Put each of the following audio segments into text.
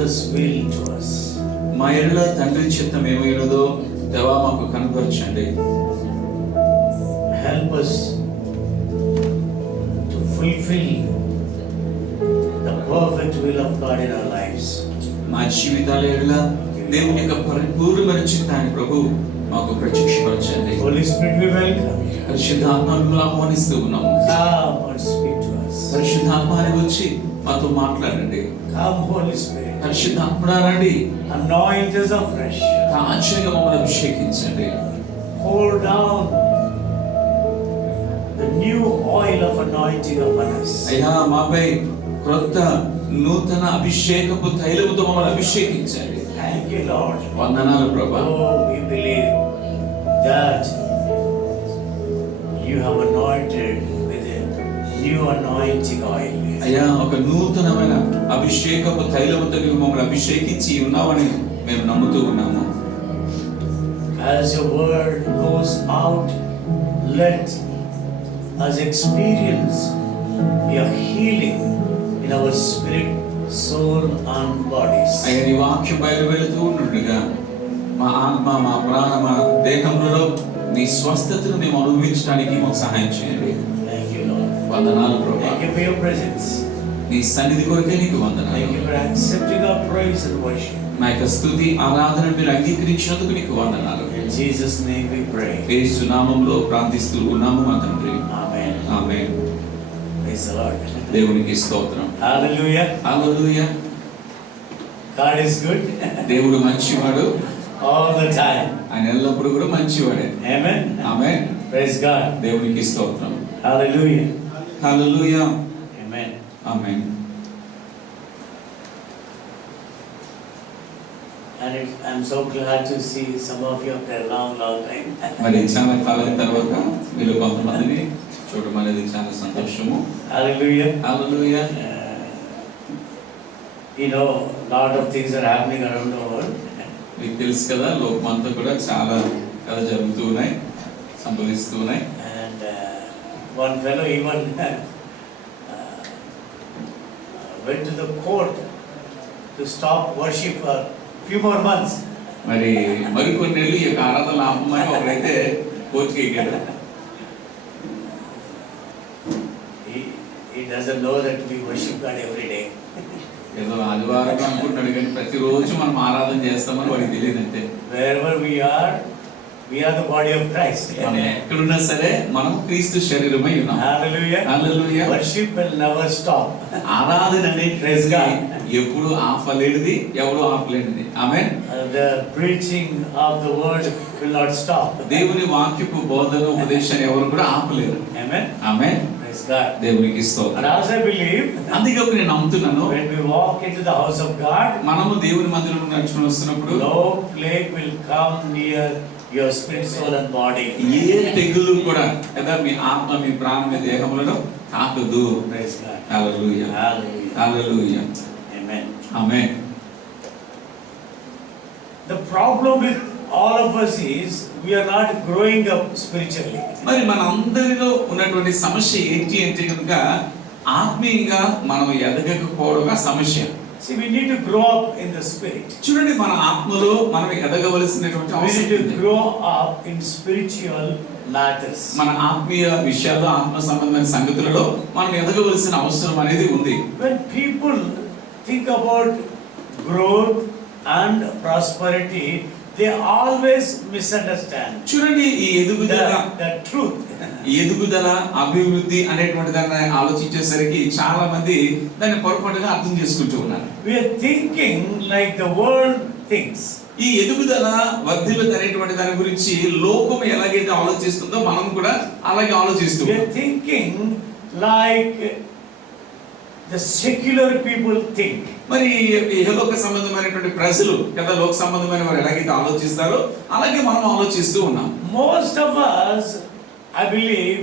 Father's will to us. మా ఎడల తండ్రి చిత్తం ఏమైనదో దేవా మాకు కనపరచండి. Help us to fulfill the perfect will of God in our lives. మా జీవితాల ఎడల దేవుని యొక్క పరిపూర్ణమైన చిత్తాన్ని ప్రభు మాకు ప్రత్యక్షపరచండి. Holy Spirit, we welcome you. పరిశుద్ధాత్మను ఆహ్వానిస్తూ ఉన్నాము. Come and speak to us. పరిశుద్ధాత్మని వచ్చి మాతో మాట్లాడండి. Come, Holy Spirit. పరిశుద్ధాత్మడా రండి. Anoint us afresh. తాజాగా మమ్మల్ని అభిషేకించండి. Pour down the new oil of anointing upon us. అయ్యా మాపై క్రొత్త నూతన అభిషేకపు తైలముతో మమ్మల్ని అభిషేకించండి. Thank you, Lord. వందనాలు ప్రభా. Oh, we believe that you have anointed with a new anointing oil. అయ్యా ఒక నూతనమైన అభిషేకపు తైలముతో నీవు మమ్మల్ని అభిషేకించి ఉన్నావని మేము నమ్ముతూ ఉన్నాము. As your word goes out, let us experience your healing in our spirit, soul and bodies. అయ్యా నీ వాక్యం బయలు వెళుతూ ఉండుగా మా ఆత్మ, మా ప్రాణ, మా దేహంలో నీ స్వస్థతను మేము అనుభవించడానికి మాకు సహాయం చేయండి. Thank you, Lord. వందనాలు ప్రభా. Thank you for your presence. నీ సన్నిధి కొరకే నీకు Thank వందనాలు. you for accepting our praise and worship. మా యొక్క స్తుతి ఆరాధన మీరు అంగీకరించినందుకు నీకు వందనాలు. In Jesus' name we pray. యేసు నామములో ప్రార్థిస్తూ ఉన్నాము మా తండ్రి. Amen. Amen. Praise the Lord. దేవునికి స్తోత్రం. Hallelujah. Hallelujah. God is good దేవుడు మంచివాడు. all the time. ఆయన ఎల్లప్పుడూ కూడా మంచివాడే. Amen. ఆమేన్. Praise God. దేవునికి స్తోత్రం. Hallelujah. Hallelujah. Amen. Amen. And I'm so glad to see some of you after a long time. మరి చాలా కాలం తర్వాత మీరు కొంతమందిని చూడడం అనేది చాలా సంతోషము. Hallelujah. Hallelujah. You know, lot of things are happening around the world. మీకు తెలుసు కదా లోకమంతా కూడా చాలా కథ జరుగుతూ ఉన్నాయి, సంభవిస్తూ ఉన్నాయి. And one fellow even went to the court to stop worship for few more months. మరి మరికొన్ని నెలలు ఈ యొక్క ఆరాధన ఆపమని ఒకరైతే కోర్టుకి ఎక్కాడు. He doesn't know that we worship God every day. ఏదో ఆదివారం అనుకుంటున్నాడు కానీ ప్రతిరోజు మనం ఆరాధన చేస్తామని వాడికి తెలియదు అంతే. Wherever we are the body of Christ. మనం ఎక్కడున్నా సరే మనం క్రీస్తు శరీరమై ఉన్నాం. Hallelujah. Hallelujah. Worship will never stop. ఆరాధన Praise అనేది God. ఎప్పుడు ఆపలేనిది, ఎవరు ఆపలేనిది. ఆమేన్. The preaching of the word will not stop. దేవుని వాక్యపు బోధన ఉపదేశాన్ని ఎవరు కూడా ఆపలేరు. Amen. ఆమేన్. Praise God. దేవునికి స్తోత్రం. And also I believe అందుకే నేను నమ్ముతున్నాను when we walk into the house of God, మనము దేవుని మందిరంలో నడుచుకొని వస్తున్నప్పుడు no plague will come near your spirit, soul and body. ఏ తెగులు కూడా కదా మీ ఆత్మ, మీ ప్రాణం, మీ దేహములను తాకదు. Praise God. Hallelujah. Hallelujah. Hallelujah. Amen. Amen. The problem with all of us is we are not growing up spiritually. మరి మనందరిలో ఉన్నటువంటి సమస్య ఏంటి అంటే కనుక ఆత్మీయంగా మనం ఎదగకపోవడం సమస్య. See, we need to grow up in the spirit. చూడండి మన ఆత్మలో మనం ఎదగవలసినటువంటి We అవసరం need to ఉంది. grow up in spiritual matters. మన ఆత్మీయ విషయాల్లో, ఆత్మ సంబంధమైన సంగతులలో మనం ఎదగవలసిన అవసరం అనేది ఉంది. When people think about growth and prosperity, they always misunderstand చూడండి ఈ ఎదుగుదల, the truth. ఎదుగుదల, అభివృద్ధి అనేటువంటి దాన్ని ఆలోచించేసరికి చాలా మంది దాన్ని పొరపాటుగా అర్థం చేసుకుంటూ ఉన్నారు. We are thinking like the world thinks. ఈ ఎదుగుదల, వర్ధిల్లత అనేటువంటి దాని గురించి లోకం ఎలాగైతే ఆలోచిస్తుందో మనం కూడా అలాగే ఆలోచిస్తూ We are thinking like the secular people think. మరి ఇహలోక సంబంధమైనటువంటి ప్రజలు కదా లోక సంబంధమైన వారు ఎలాగైతే ఆలోచిస్తారో అలాగే మనం ఆలోచిస్తూ ఉన్నాం. Most of us, I believe,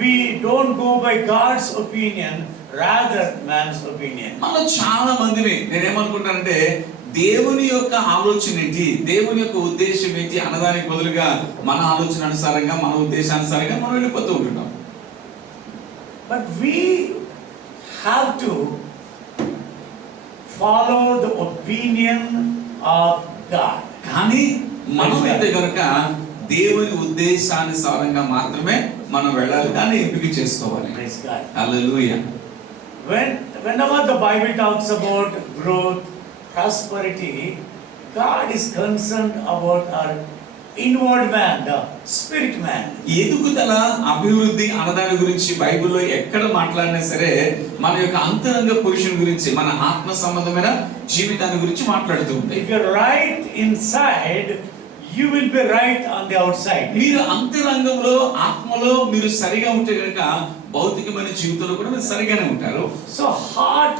we don't go by God's opinion, rather man's opinion. మనం చాలా మందిని నేనేమనుకుంటానంటే దేవుని యొక్క ఆలోచన ఏంటి, దేవుని యొక్క ఉద్దేశం ఏంటి అన్నదానికి బదులుగా మన ఆలోచన అనుసారంగా, మన ఉద్దేశానుసారంగా మనం వెళ్ళిపోతూ ఉంటున్నాం. But we have to follow the opinion of God. కానీ మనమైతే కనుక దేవుని ఉద్దేశానుసారంగా మాత్రమే మనం వెళ్ళాలి, దాన్ని ఎంపిక చేసుకోవాలి. Praise God. Hallelujah. Whenever the Bible talks about growth, prosperity, God is concerned about our inward man, the spirit man. ఎదుగుదల, అభివృద్ధి అన్నదాని గురించి బైబిల్లో ఎక్కడ మాట్లాడినా సరే మన యొక్క అంతరంగ పురుషుని గురించి, మన ఆత్మ సంబంధమైన జీవితాన్ని గురించి మాట్లాడుతూ ఉంటాయి. If you're right inside, you will be right on the outside. మీరు అంతరంగంలో, ఆత్మలో మీరు సరిగా ఉంటే కనుక భౌతికమైన జీవితంలో కూడా మీరు సరిగానే ఉంటారు. So heart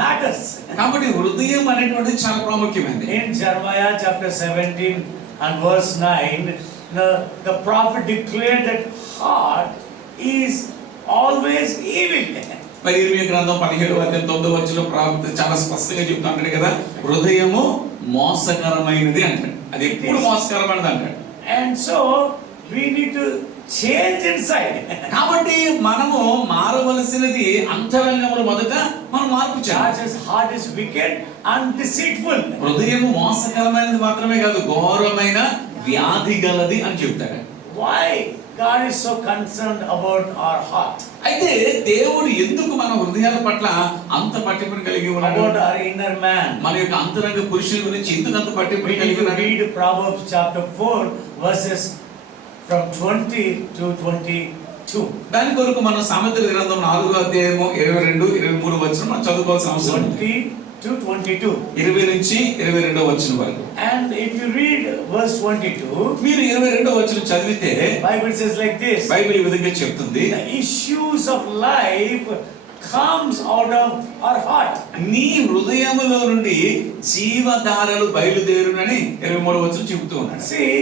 matters. కాబట్టి హృదయం అనేటువంటిది చాలా ప్రాముఖ్యమైనది. In Jeremiah chapter 17 and verse 9, the prophet declared that heart is always evil. మరి ఇర్మియా గ్రంథం 17:9 ప్రారంభ చాలా స్పష్టంగా చెప్తా ఉంటాడు కదా, హృదయము మోసకరమైనది అంటాడు. అది ఎప్పుడు మోసకరమైనది అంటాడు. And so we need to change inside. కాబట్టి మనము మారవలసినది అంతరంగంలో మొదట మనం మార్పు చేయాలి. God's heart is wicked and deceitful. హృదయము మోసకరమైనది మాత్రమే కాదు, ఘోరమైన వ్యాధి గలది అని చెప్తాడు. Why God is so concerned about our heart? అయితే దేవుడు ఎందుకు మన హృదయాల పట్ల అంత పట్టింపుని కలిగి ఉన్నాడు? About our inner man. మన యొక్క అంతరంగ పురుషుని గురించి ఎందుకు అంత పట్టింపుని కలిగి ఉన్నాడు? Read Proverbs chapter 4 verses from 20 to 22. దాని కొరకు మనం సామెతల గ్రంథం 4:22-23 మనం చదువుకోవాల్సిన అవసరం ఉంది. 20 to 22. 20 నుంచి 22 వరకు. And if you read verse 22, మీరు 22 చదివితే Bible says like this. Bible ఈ విధంగా చెప్తుంది, The issues of life comes out of our heart. నీ హృదయములో నుండి జీవధారలు బయలుదేరునని 23 చెబుతూ ఉన్నాడు. See,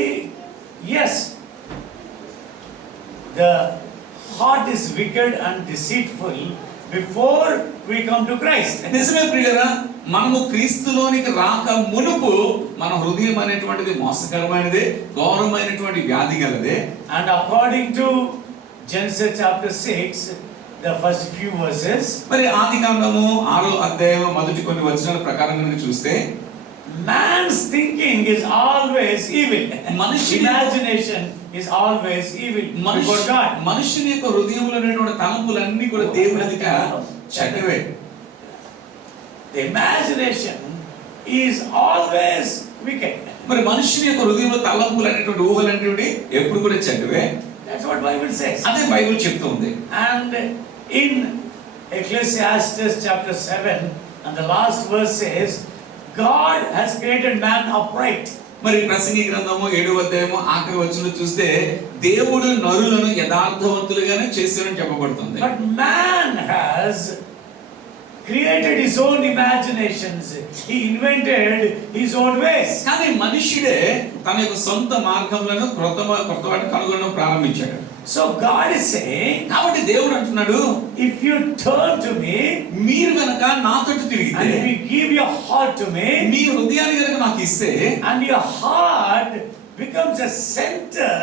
yes, the heart is wicked and deceitful before we come to Christ. నిజమే ప్రియులారా, మనము క్రీస్తులోనికి రాక మునుపు మన హృదయం అనేటువంటిది మోసకరమైనది, ఘోరమైనటువంటి వ్యాధి గలదే. And according to Genesis chapter 6, the first few verses, మరి ఆదికాండము 6వ మొదటి కొన్ని వచనాల ప్రకారం కనుక చూస్తే, man's thinking is always evil. మనిషి Imagination is always evil before God. మనుషుని యొక్క హృదయంలో ఉన్నటువంటి తలంపులన్నీ కూడా దేవుని ఎదుట చెడ్డవే. The imagination is always wicked. మరి మనుషుని యొక్క హృదయంలో తలంపులు అనేటువంటి ఊహలు అనేటువంటి ఎప్పుడు కూడా చెడ్డవే. That's what Bible says. అదే బైబిల్ చెప్తూ ఉంది. And in Ecclesiastes chapter 7 and the last verse says, God has created man upright. మరి ప్రసంగి గ్రంథము 7వ ఆఖరి వచనం చూస్తే దేవుడు నరులను యథార్థవంతులుగానే చేశారని చెప్పబడుతుంది. But man has created his own imaginations. He invented his own ways. కానీ మనుషుడే తన యొక్క సొంత మార్గములను కొత్త వాటిని కనుగొనడం ప్రారంభించాడు. So God is saying, కాబట్టి దేవుడు అంటున్నాడు, if you turn to me, మీరు గనక నాతో తిరిగితే, and if you give your heart to me, మీ హృదయాన్ని గనక నాకు ఇస్తే, and your heart becomes a center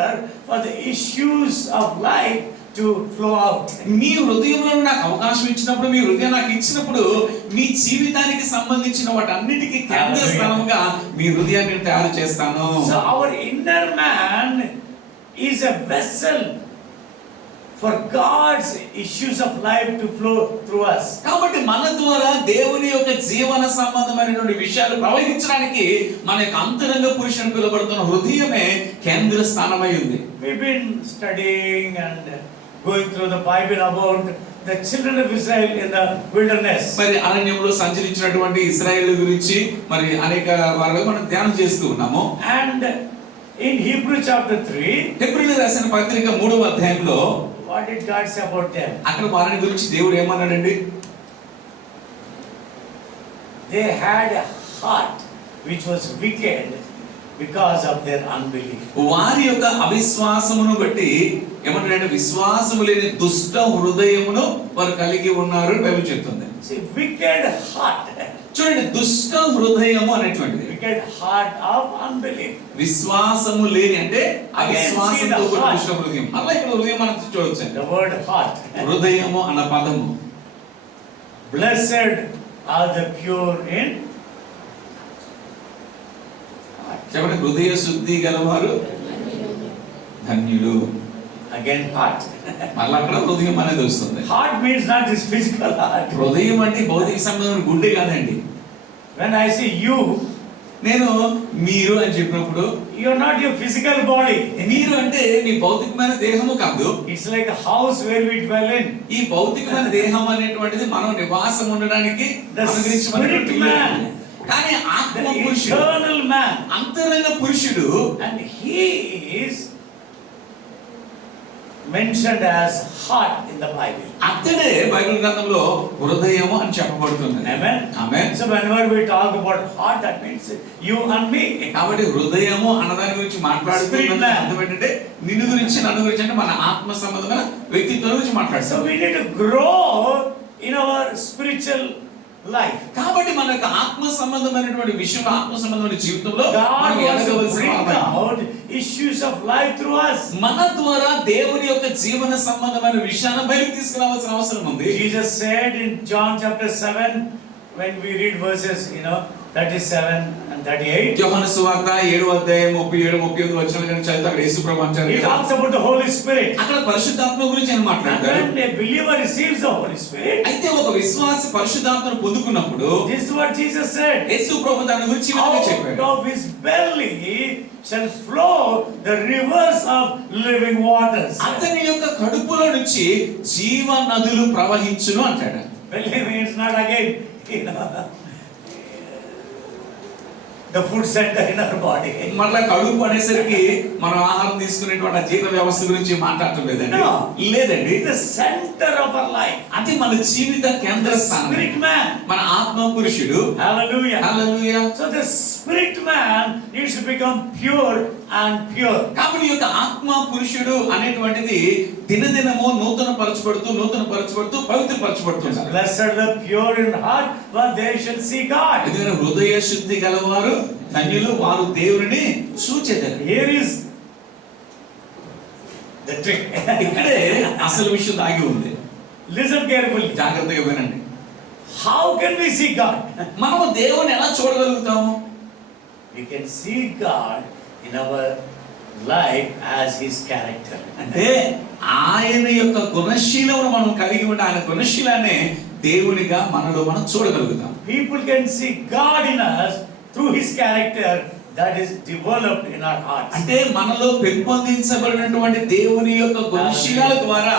for the issues of life to flow out. మీ హృదయంలో నాకు అవకాశం ఇచ్చినప్పుడు, మీ హృదయం నాకు ఇచ్చినప్పుడు, మీ జీవితానికి సంబంధించిన వాటన్నిటికీ కేంద్ర స్థానంగా మీ హృదయాన్ని తయారు చేస్తాను. So our inner man is a vessel for God's issues of life to flow through us. కాబట్టి మన ద్వారా దేవుని యొక్క జీవన సంబంధమైనటువంటి విషయాలు ప్రవహించడానికి మన యొక్క అంతరంగ పురుషుని పిలువబడుతున్న హృదయమే కేంద్ర స్థానమై ఉంది. We've been studying and going through the Bible about the children of Israel in the wilderness. మరి అరణ్యంలో సంచరించినటువంటి ఇశ్రాయేలు గురించి మరి అనేక వారాలు మనం ధ్యానం చేస్తూ ఉన్నాము. And in Hebrew chapter 3, హెబ్రీయులకు రాసిన పత్రిక 3వ అధ్యాయంలో what did God say about them? అక్కడ వారిని గురించి దేవుడు ఏమన్నాడండి? They had a heart which was wicked because of their unbelief. వారి యొక్క అవిశ్వాసమును బట్టి ఏమంటారంటే విశ్వాసము లేని దుష్ట హృదయమును వారు కలిగి ఉన్నారు అని బైబిల్ చెప్తుంది. See, wicked heart. చూడండి, దుష్ట హృదయము అనేటువంటిది Wicked heart of unbelief. విశ్వాసము లేని అంటే అవిశ్వాసంతో కూడిన దుష్ట హృదయం. అలా ఇక్కడ హృదయం మనం చూడొచ్చు. The word heart. హృదయము అన్న పదము. Blessed are the pure in చెప్పండి, హృదయ శుద్ధి గలవారు ధన్యులు. again heart. మళ్ళీ అక్కడ హృదయం అనేది వస్తుంది. Heart means not this physical heart. హృదయం అంటే భౌతిక సంబంధమైన గుండె కాదండి. When I say you, నేను మీరు అని చెప్పినప్పుడు you are not your physical body. మీరు అంటే మీ భౌతికమైన దేహము కాదు. It's like a house where we dwell in. ఈ భౌతికమైన దేహం అనేటువంటిది మనం నివాసం ఉండడానికి The spirit man, కానీ ఆత్మ the పురుషుడు, eternal man, అంతరంగ పురుషుడు, and he is mentioned as heart in the Bible. అతడే బైబిల్ గ్రంథంలో హృదయము అని చెప్పబడుతుంది. Amen. Amen. So whenever we talk about heart, that means you and me. కాబట్టి హృదయము అన్నదాని గురించి మాట్లాడుతున్నది అర్థం ఏంటంటే నిన్ను గురించి నన్ను గురించి అంటే మన ఆత్మ సంబంధమైన వ్యక్తిత్వం గురించి So మాట్లాడతాం. we need to grow in our spiritual life. కాబట్టి మన యొక్క ఆత్మ సంబంధమైనటువంటి విషయంలో, ఆత్మ సంబంధమైన జీవితంలో God మనం wants to ఎదగవలసిన bring వారమై, out issues of life through us. మన ద్వారా దేవుని యొక్క జీవన సంబంధమైన విషయాన్ని బయటకు తీసుకురావాల్సిన అవసరం ఉంది. Jesus said in John chapter 7, when we read verses 37 and 38, యోహాను సువార్త 7వ అధ్యాయం 37 38 వచనాలు కనుక చదివితే అక్కడ యేసు ప్రభు అంటారు he కదా, talks about the Holy Spirit. అక్కడ పరిశుద్ధాత్మ గురించి ఆయన And మాట్లాడతారు. when a believer receives the Holy Spirit, అయితే ఒక విశ్వాసి పరిశుద్ధాత్మను పొందుకున్నప్పుడు this is what Jesus said. యేసు ప్రభు దాని గురించి ఈ విధంగా చెప్పాడు. Out of his belly shall flow the rivers of living waters. అతని యొక్క కడుపులో నుంచి జీవ నదులు ప్రవహించును అంటాడు. Belly means not again, the food center in our body. మళ్ళా కడుపు అనేసరికి మనం ఆహారం తీసుకునేటువంటి జీర్ణ వ్యవస్థ గురించి మాట్లాడటం లేదండి. No. లేదండి, The center of our life. అది మన జీవిత కేంద్ర స్థానం, Spirit man. మన ఆత్మ పురుషుడు. Hallelujah. Hallelujah. So the spirit man needs to become pure and pure. కాబట్టి ఈ యొక్క ఆత్మ పురుషుడు అనేటువంటిది దినదినము నూతన పరచబడుతూ పవిత్రపరచబడుతున్నారు. Blessed the pure in heart, for they shall see God. ఎందుకంటే హృదయ శుద్ధి గలవారు ధన్యులు, వారు దేవుని చూచెదరు. Here is the trick. ఇక్కడే అసలు విషయం దాగి ఉంది. Listen carefully. జాగ్రత్తగా వినండి. How can we see God? మనము దేవుని ఎలా చూడగలుగుతాము? We can see God in our life as His character. అంటే ఆయన యొక్క గుణశీలమును మనం కలిగి ఉంటే ఆయన గుణశీలాన్ని దేవునిగా మనలో మనం చూడగలుగుతాం. People can see God in us through His character that is developed in our hearts. అంటే మనలో పెంపొందించబడినటువంటి దేవుని యొక్క గుణశీలాల ద్వారా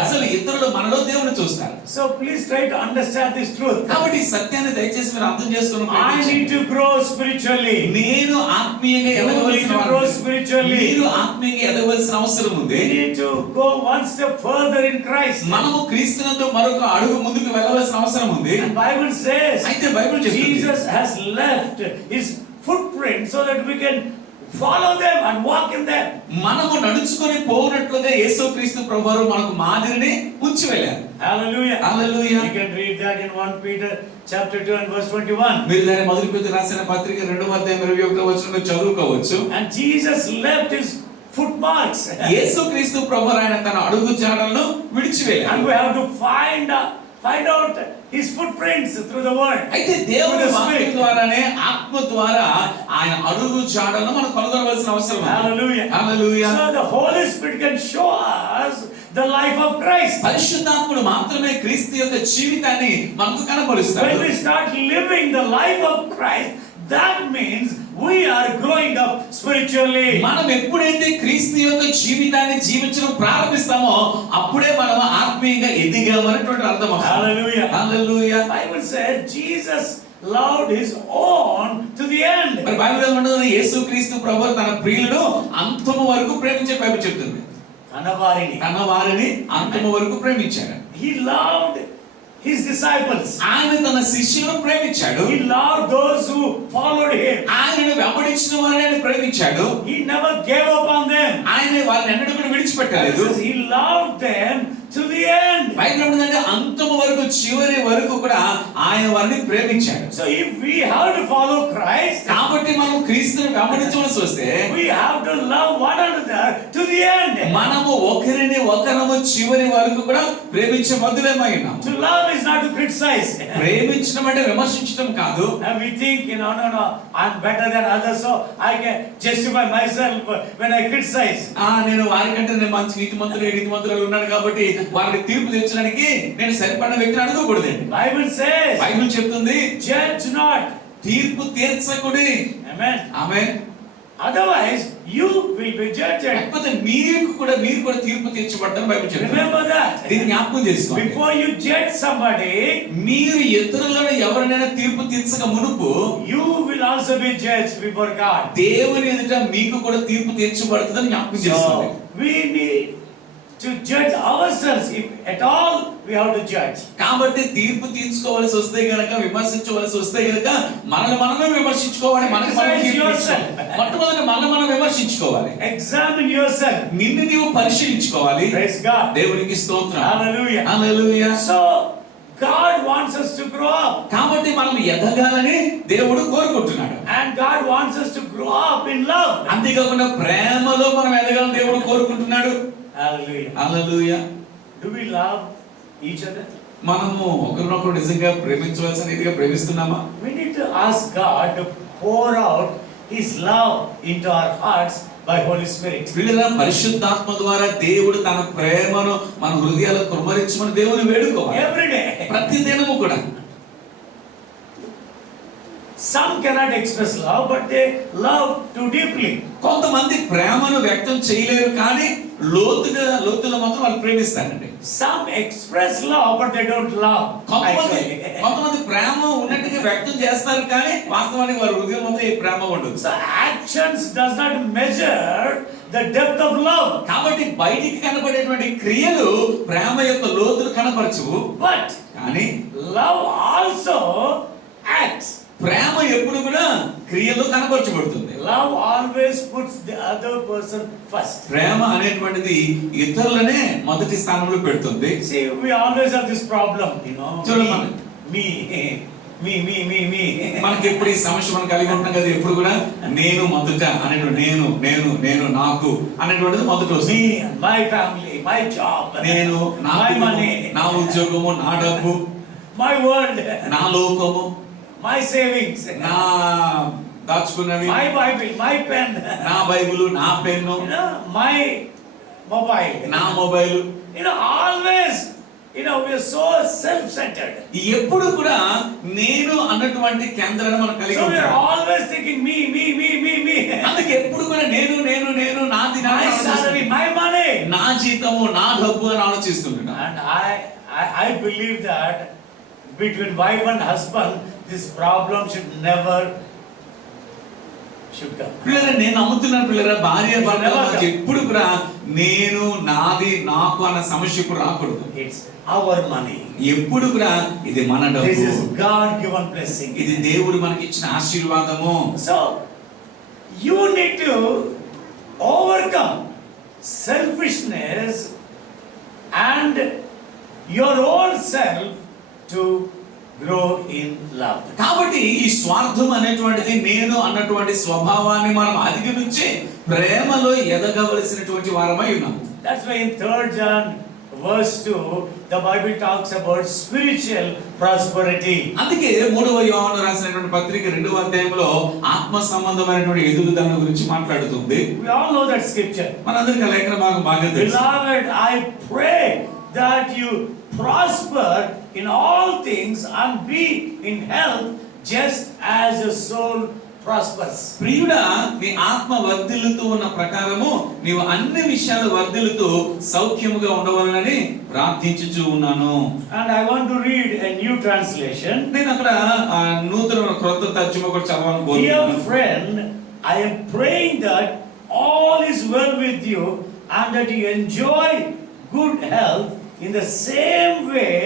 అసలు ఇతరులు మనలో దేవుని చూస్తారు. So please try to understand this truth. కాబట్టి ఈ సత్యాన్ని దయచేసి మీరు అర్థం చేసుకుని I need to grow spiritually. నేను ఆత్మీయంగా You need ఎదగవలసిన to వాడిని. grow spiritually. మీరు ఆత్మీయంగా ఎదగవలసిన అవసరం ఉంది. We need to go one step further in Christ. మనము క్రీస్తునందు మరొక అడుగు ముందుకు వెళ్ళవలసిన అవసరం ఉంది. And Bible says అయితే బైబిల్ చెప్తుంది Jesus has left His footprint so that we can follow them and walk in them. మనము నడుచుకొని పోవునట్లుగా యేసుక్రీస్తు ప్రభువారు మనకు మాదిరిని ఉంచి వెళ్ళారు. Hallelujah. Hallelujah. You can read that in 1 Peter chapter 2 and verse 21. మీరు దాన్ని మొదటి పేతురు రాసిన పత్రిక 2వ అధ్యాయం 21వ వచనంలో చదువుకోవచ్చు. And Jesus left His footmarks. యేసుక్రీస్తు ప్రభువారు ఆయన తన అడుగు జాడలను విడిచి వెళ్ళారు. And we have to find out His footprints through the word. అయితే దేవుని వాక్యం ద్వారానే ఆత్మ ద్వారా ఆయన అడుగు జాడలను మనం కనుగొనవలసిన అవసరం ఉంది. Hallelujah. Hallelujah. So the Holy Spirit can show us the life of Christ. పరిశుద్ధాత్ముడు మాత్రమే క్రీస్తు యొక్క జీవితాన్ని మనకు కనబరుస్తాడు. When we start living the life of Christ, that means we are growing up spiritually. మనం ఎప్పుడైతే క్రీస్తు యొక్క జీవితాన్ని జీవించడం ప్రారంభిస్తామో అప్పుడే మనం ఆత్మీయంగా ఎదిగామనేటువంటి అర్థం వస్తుంది. Hallelujah. Hallelujah. Bible said Jesus loved His own to the end. మరి బైబిల్లో ఉన్నది యేసుక్రీస్తు ప్రభువు తన ప్రియులను అంతము వరకు ప్రేమించే బైబిల్ చెప్తుంది. తన వారిని అంతము వరకు ప్రేమించాడు. He loved His disciples. ఆయన తన శిష్యులను ప్రేమించాడు. He loved those who followed Him. ఆయనను వెంబడించిన వారిని ప్రేమించాడు. He never gave up on them. ఆయన వారిని ఎన్నడూ కూడా విడిచిపెట్టలేదు. He loved them to the end. Bible ఏమంటుందంటే అంతము వరకు చివరి వరకు కూడా ఆయన వారిని ప్రేమించాడు. So if we have to follow Christ, కాబట్టి మనం క్రీస్తుని వెంబడించవలసి వస్తే we have to love one another to the end. మనము ఒకరిని ఒకరము చివరి వరకు కూడా ప్రేమించే బదులేమై ఉన్నాం. To love is not to criticize. ప్రేమించడం అంటే విమర్శించడం కాదు. And we think, no, I'm better than others, so I can justify myself when I criticize. నేను వారికంటే నేను మంచి నీతిమంతులు ఉన్నాను కాబట్టి వారికి తీర్పు తెచ్చడానికి నేను సరిపడిన వ్యక్తిని అనుకోకూడదండి. Bible says, బైబిల్ చెప్తుంది, judge not. తీర్పు తీర్చకుడి. Amen. Amen. Otherwise you will be judged. లేకపోతే మీరు కూడా తీర్పు తీర్చబడతారని బైబిల్ చెప్తుంది. Remember that. దీన్ని జ్ఞాపకం చేసుకోండి. Before you judge somebody, మీరు ఇతరులను ఎవరినైనా తీర్పు తీర్చక మునుపు you will also be judged before God. దేవుని ఎదుట మీకు కూడా తీర్పు తీర్చబడుతుందని జ్ఞాపకం చేసుకోండి. So we need to judge ourselves. If at all we have to judge. కాబట్టి తీర్పు తీర్చుకోవాల్సి వస్తే గనక, విమర్శించవలసి వస్తే గనక మనమే విమర్శించుకోవాలి. మొట్టమొదటి మనం విమర్శించుకోవాలి. Examine yourself. నిన్ను నీవు పరిశీలించుకోవాలి. Praise God. దేవునికి స్తోత్రం. Hallelujah. Hallelujah. So God wants us to grow up. కాబట్టి మనం ఎదగాలని దేవుడు కోరుకుంటున్నాడు. And God wants us to grow up in love. అంతేకాకుండా ప్రేమలో మనం ఎదగాలని దేవుడు కోరుకుంటున్నాడు. Hallelujah. Hallelujah. Do we love each other? మనము ఒకరినొకరు నిజంగా ప్రేమించవలసిన రీతిగా ప్రేమిస్తున్నామా? We need to ask God to pour out His love into our hearts by Holy Spirit. వీళ్ళ పరిశుద్ధాత్మ ద్వారా దేవుడు తన ప్రేమను మన హృదయాలకు కుమ్మరించమని దేవుని వేడుకోవాలి. Every day. ప్రతి దినము కూడా. Some cannot express love, but they love too deeply. కొంతమంది ప్రేమను వ్యక్తం చేయలేరు, కానీ లోతులో మాత్రం వాళ్ళు ప్రేమిస్తారండి. Some express love, but they don't love. కొంతమంది ప్రేమ ఉన్నట్టుగా వ్యక్తం చేస్తారు, కానీ వాస్తవానికి వారి హృదయం అంతా ఈ ప్రేమ ఉండదు. So actions does not measure the depth of love. కాబట్టి బయటికి కనబడేటువంటి క్రియలు ప్రేమ యొక్క లోతును కనపరచవు. But కానీ love also acts. ప్రేమ ఎప్పుడు కూడా క్రియలో కనపరచబడుతుంది. Love always puts the other person first. ప్రేమ అనేటువంటిది ఇతరులనే మొదటి స్థానంలో పెడుతుంది. See, we always have this problem, చూడండి, me. మనకి ఎప్పుడు ఈ సమస్య మనం కలిగి ఉంటాం కదా, ఎప్పుడు కూడా నేను మొదట అనేటువంటి నేను నాకు అనేటువంటిది మొదట వస్తుంది. Me, my family, my job, నేను, my money, నా ఉద్యోగము, నా డబ్బు, my world, నా లోకము, my savings, నా దాచుకున్నవి, my Bible, my pen, నా బైబిలు, నా పెన్ను, my mobile, నా mobile. Always, we are so self-centered. ఎప్పుడు కూడా నేను అన్నటువంటి కేంద్రాన్ని మనం కలిగి So we are ఉంటాం. always thinking me. అందుకే ఎప్పుడు కూడా నేను నాది, My salary, my money. నా జీతము, నా డబ్బు అని ఆలోచిస్తుంటున్నా. And I believe that between wife and husband, this problem should come. పిల్లరా, నేను నమ్ముతున్నాను పిల్లరా, భార్య భర్తల మధ్య ఎప్పుడు కూడా నేను, నాది, నాకు అన్న సమస్య ఇప్పుడు రాకూడదు. It's our money. ఎప్పుడు కూడా ఇది మన డబ్బు. This is God given blessing. ఇది దేవుడు మనకి ఇచ్చిన ఆశీర్వాదము. So you need to overcome selfishness and your own self to grow in love. కాబట్టి ఈ స్వార్థం అనేటువంటిది, నేను అన్నటువంటి స్వభావాన్ని మనం అధిగమించి ప్రేమలో ఎదగవలసినటువంటి వారమై ఉన్నాం. That's why in 3rd John verse 2 the Bible talks about spiritual prosperity. అందుకే 3వ యోహాను రాసినటువంటి పత్రిక 2వ అధ్యాయంలో ఆత్మ సంబంధమైనటువంటి ఎదుగుదల గురించి మాట్లాడుతుంది. We all know that scripture. మనందరికీ ఆ లేఖన భాగం బాగా తెలుసు. Beloved, I pray that you prosper in all things and be in health just as your soul prospers. ప్రియుడా, నీ ఆత్మ వర్ధిల్లుతూ ఉన్న ప్రకారము నీవు అన్ని విషయాలు వర్ధిల్లుతూ సౌఖ్యముగా ఉండవాలని ప్రార్థించుచూ ఉన్నాను. And I want to read a new translation. నేను అక్కడ నూతన క్రొత్త తర్జుమా కూడా చదవాలని Dear కోరుకుంటున్నాను. friend, I am praying that all is well with you and that you enjoy good health in the same way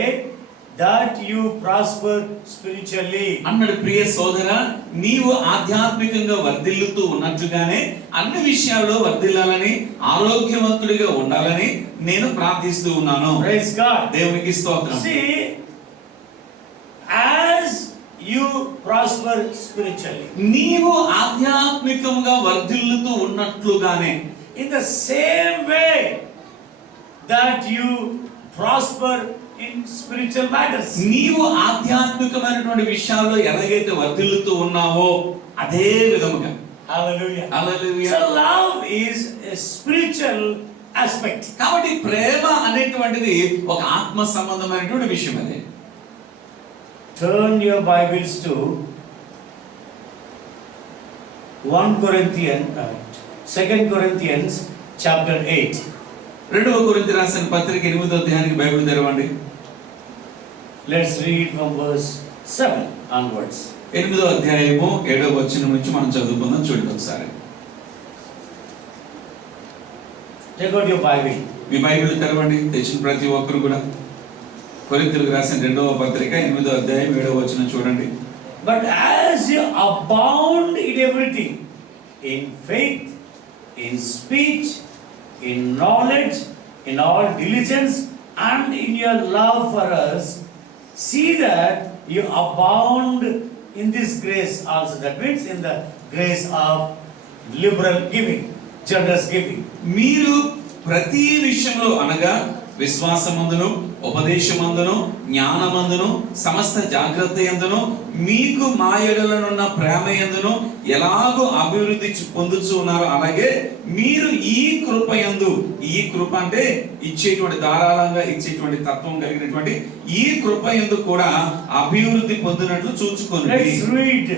that you prosper spiritually. అన్నాడు, ప్రియ సోదరా, నీవు ఆధ్యాత్మికంగా వర్ధిల్లుతూ ఉన్నట్లుగానే అన్ని విషయాల్లో వర్ధిల్లాలని, ఆరోగ్యవంతుడిగా ఉండాలని నేను ప్రార్థిస్తూ ఉన్నాను. Praise God. దేవునికి స్తోత్రం. See, as you prosper spiritually, నీవు ఆధ్యాత్మికంగా వర్ధిల్లుతూ ఉన్నట్లుగానే, in the same way that you prosper in spiritual matters, నీవు ఆధ్యాత్మికమైనటువంటి విషయాల్లో ఎలాగైతే వర్ధిల్లుతూ ఉన్నావో అదే విధముగా. hallelujah. Hallelujah. So love is a spiritual aspect. కాబట్టి ప్రేమ అనేటువంటిది ఒక ఆత్మ సంబంధమైనటువంటి విషయం. అది Turn your Bibles to 2 Corinthians chapter 8. 2వ కొరింథీ రాసిన పత్రిక 8వ అధ్యాయానికి బైబిల్ తెరవండి. Let's read from verse 7 onwards. 8వ అధ్యాయము 7వ వచనం నుంచి మనం చదువుకుందాం. చూడండి ఒకసారి. Take out your Bible. Me Bible తెరవండి, తెచ్చిన ప్రతి ఒక్కరు కూడా. కొరింథీయులకు రాసిన 2వ పత్రిక 8వ అధ్యాయం 7వ వచనం చూడండి. But as you abound in everything, in faith, in speech, in knowledge, in all diligence, and in your love for us, see that you abound in this grace also. That means in the grace of liberal giving, generous giving. మీరు ప్రతి విషయంలో అనగా విశ్వాసమందును, ఉపదేశమందును, జ్ఞానమందును, సమస్త జాగ్రత్త యందును, మీకు మా యెడలనున్న ప్రేమ యందును ఎలాగో అభివృద్ధి పొందుచు ఉన్నారో అలాగే మీరు ఈ కృప యందు, ఈ కృప అంటే ఇచ్చేటువంటి, ధారాళంగా ఇచ్చేటువంటి తత్వం కలిగినటువంటి ఈ కృప యందు కూడా అభివృద్ధి పొందినట్లు చూచుకోండి. Let's read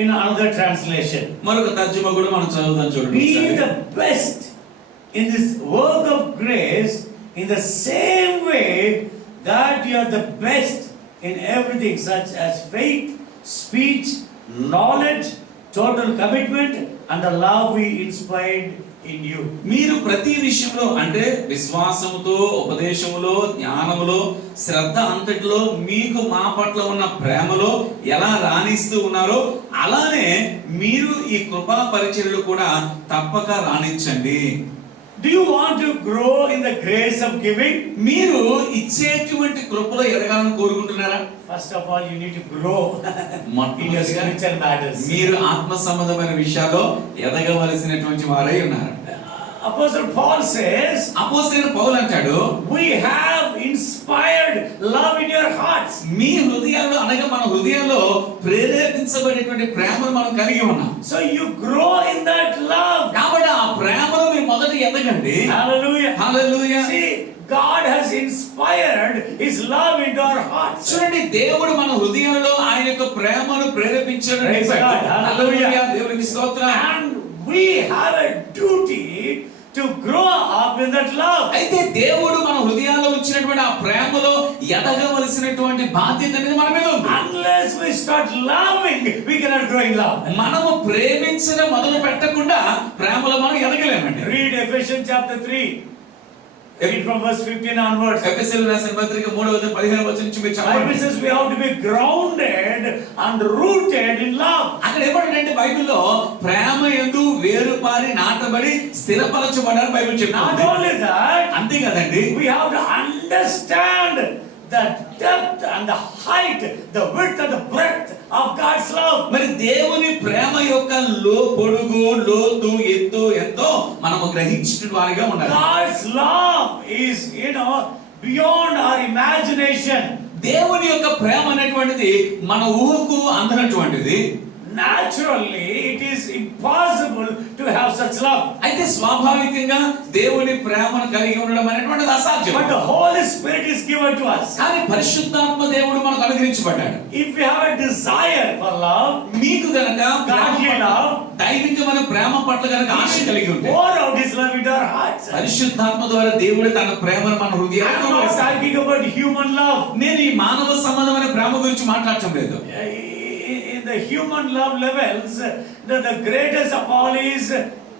in another translation. మరొక తర్జుమా కూడా మనం చదువుదాం చూడండి. Be the best in this work of grace in the same way that you are the best in everything, such as faith, speech, knowledge, total commitment, and the love we inspired in you. మీరు ప్రతి విషయంలో అంటే విశ్వాసముతో, ఉపదేశములో, జ్ఞానములో, శ్రద్ధ అంతటిలో మీకు మా పట్ల ఉన్న ప్రేమలో ఎలా రాణిస్తూ ఉన్నారో అలానే మీరు ఈ కృపా పరిచర్యలు కూడా తప్పక రాణించండి. Do you want to grow in the grace of giving? మీరు ఇచ్చేటువంటి కృపలో ఎదగాలని కోరుకుంటున్నారా? First of all, you need to grow in your spiritual matters. మీరు ఆత్మ సంబంధమైన విషయాల్లో ఎదగవలసినటువంటి వారై ఉన్నారు. Apostle Paul says, అపోస్తలుడైన పౌలు అంటాడు, we have inspired love in your hearts. మీ హృదయాల్లో అనగా మన హృదయాల్లో ప్రేరేపించబడేటువంటి ప్రేమను మనం కలిగి ఉన్నాం. So you grow in that love. కాబట్టి ఆ ప్రేమలో మీరు మొదట ఎదగండి. Hallelujah. Hallelujah. See, God has inspired His love into our hearts. చూడండి, దేవుడు మన హృదయాల్లో ఆయన యొక్క ప్రేమను ప్రేరేపించాడు. Praise God. హల్లెలూయా. దేవునికి స్తోత్రం. And we have a duty to grow up in that love. అయితే దేవుడు మన హృదయాల్లో ఉంచినటువంటి ఆ ప్రేమలో ఎదగవలసినటువంటి బాధ్యత అనేది మన మీద ఉంది. Unless we start loving, we cannot grow in love. మనము ప్రేమించడం మొదలు పెట్టకుండా ప్రేమలో మనం ఎదగలేమండి. Read Ephesians chapter 3. Read from verse 15 onwards. ఎఫెసీయులకు రాసిన పత్రిక 3వ అధ్యాయం 15వ వచనం నుంచి మీరు Bible చదవండి. says we have to be grounded and rooted in love. అక్కడ ఏమంటే బైబిల్లో ప్రేమ యందు వేరుపారి నాటబడి స్థిరపరచబడాలని బైబిల్ Not చెప్తుంది. only that, అంతే కదండి, we have to understand the depth and the height, the width and the breadth of God's love. మరి దేవుని ప్రేమ యొక్క పొడుగు, లోతు, ఎత్తు ఎంతో మనము గ్రహించిన వారిగా ఉండాలి. God's love is, beyond our imagination. దేవుని యొక్క ప్రేమ అనేటువంటిది మన ఊహకు అందనటువంటిది. Naturally, it is impossible to have such love. అయితే స్వాభావికంగా దేవుని ప్రేమను కలిగి ఉండడం అనేటువంటిది అసాధ్యం. But the Holy Spirit is given to us. కానీ పరిశుద్ధాత్మ దేవుడు మనకు అనుగ్రహించబడ్డాడు. If we have a desire for love, మీకు గనక godly love, దైవికమైన ప్రేమ పట్ల గనక ఆశ కలిగి ఉంటే pour out His love into our hearts. పరిశుద్ధాత్మ ద్వారా దేవుడు తన ప్రేమను మన I am హృదయాల్లో not వేస్తాడు. talking about human love. నేను ఈ మానవ సంబంధమైన ప్రేమ గురించి మాట్లాడటం లేదు. In the human love levels, the greatest of all is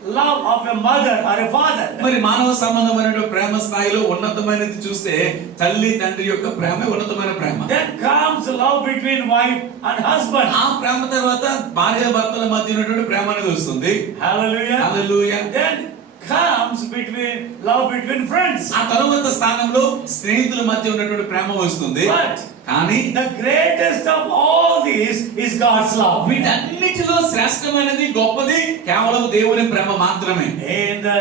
love of a mother or a father. మరి మానవ సంబంధమైన ప్రేమ స్థాయిలో ఉన్నతమైనది చూస్తే తల్లి తండ్రి యొక్క ప్రేమ ఉన్నతమైన ప్రేమ. Then comes love between wife and husband. ఆ ప్రేమ తర్వాత భార్య భర్తల మధ్య ఉన్నటువంటి ప్రేమ అనేది వస్తుంది. Hallelujah. హల్లెలూయా. Then comes love between friends. ఆ తరువాత స్థానంలో స్నేహితుల మధ్య ఉన్నటువంటి ప్రేమ వస్తుంది. But కానీ the greatest of all these is God's love. వీటన్నిటిలో శ్రేష్టమైనది గొప్పది కేవలం దేవుని ప్రేమ మాత్రమే. In the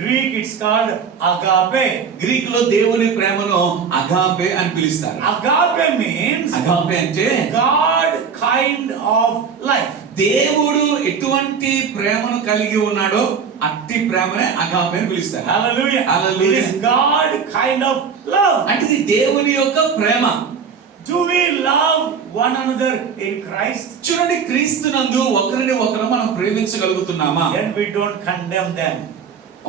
Greek it's called agape. Greek లో దేవుని ప్రేమను అగాపే అని పిలుస్తారు. Agape means అగాపే అంటే God kind of life. దేవుడు ఎటువంటి ప్రేమను కలిగి ఉన్నాడో అట్టి ప్రేమనే అగాపే అని పిలుస్తారు. Hallelujah. Hallelujah. It is God kind of love. అంటే ఇది దేవుని యొక్క ప్రేమ. Do we love one another in Christ? చూడండి, క్రీస్తునందు ఒకరిని ఒకరు మనం ప్రేమించగలుగుతున్నామా? Then we don't condemn them.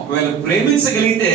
ఒకవేళ ప్రేమించగలిగితే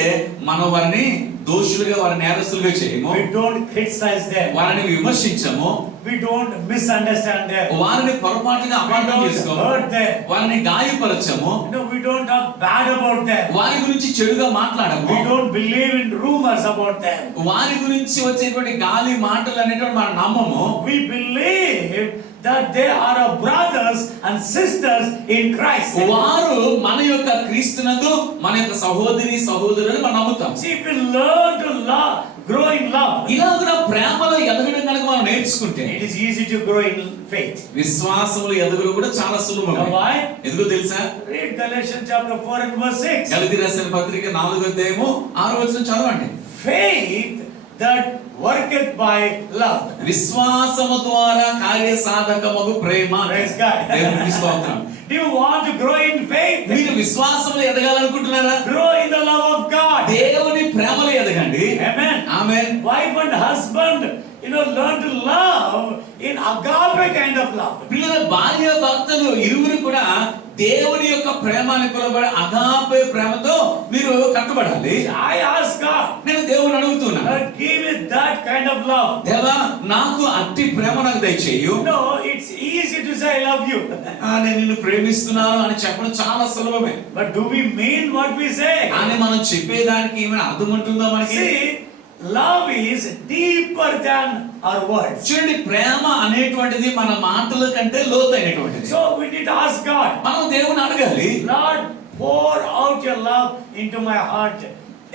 మనం వారిని దోషులుగా వారిని నేరస్తులుగా చేయము. We don't criticize them. వారిని విమర్శించము. We don't misunderstand them. వారిని పొరపాటుగా అపార్థం చేసుకోము. hurt them. వారిని గాయపరచము. No, we don't talk bad about them. వారి గురించి చెడుగా మాట్లాడము. We don't believe in rumors about them. వారి గురించి వచ్చేటువంటి గాలి మాటలు అనేటువంటి మనం నమ్మము. We believe that they are our brothers and sisters in Christ. వారు మన యొక్క క్రీస్తునందు మన యొక్క సహోదరి సహోదరులను మనం నమ్ముతాం. See, if we learn to love, grow in love, ఇలాగున ప్రేమలో ఎదగడం కనుక మనం నేర్చుకుంటే it is easy to grow in faith. విశ్వాసంలో ఎదగడం కూడా చాలా సులభం. Now why? ఎందుకో తెలుసా? Read Galatians chapter 4 and verse 6. గలతీ రాసిన పత్రిక 4:6 చదవండి. Faith that worketh by love. విశ్వాసము ద్వారా కార్య సాధకమగు ప్రేమ. Praise God. దేవునికి స్తోత్రం. Do you want to grow in faith? మీరు విశ్వాసంలో ఎదగాలనుకుంటున్నారా? Grow in the love of God. దేవుని ప్రేమలో ఎదగండి. Amen. Amen. Wife and husband, learn to love in agape kind of love. పిల్లల భార్య భర్తలు ఇరువురు కూడా దేవుని యొక్క ప్రేమ అని పిలువబడే అగాపే ప్రేమతో మీరు కట్టబడాలి. I ask God, నేను దేవుని అడుగుతున్నా, give me that kind of love. దేవా, నాకు అట్టి ప్రేమ నాకు దయచేయు. No, it's easy to say I love you. నేను నిన్ను ప్రేమిస్తున్నాను అని చెప్పడం చాలా సులభమే. But do we mean what we say? అని మనం చెప్పేదానికి ఏమైనా అర్థం ఉంటుందో మనకి? See, love is deeper than our words. చూడండి, ప్రేమ అనేటువంటిది మన మాటల కంటే లోతైనటువంటిది. So we need to ask God, మనం దేవుని అడగాలి, Lord, pour out your love into my heart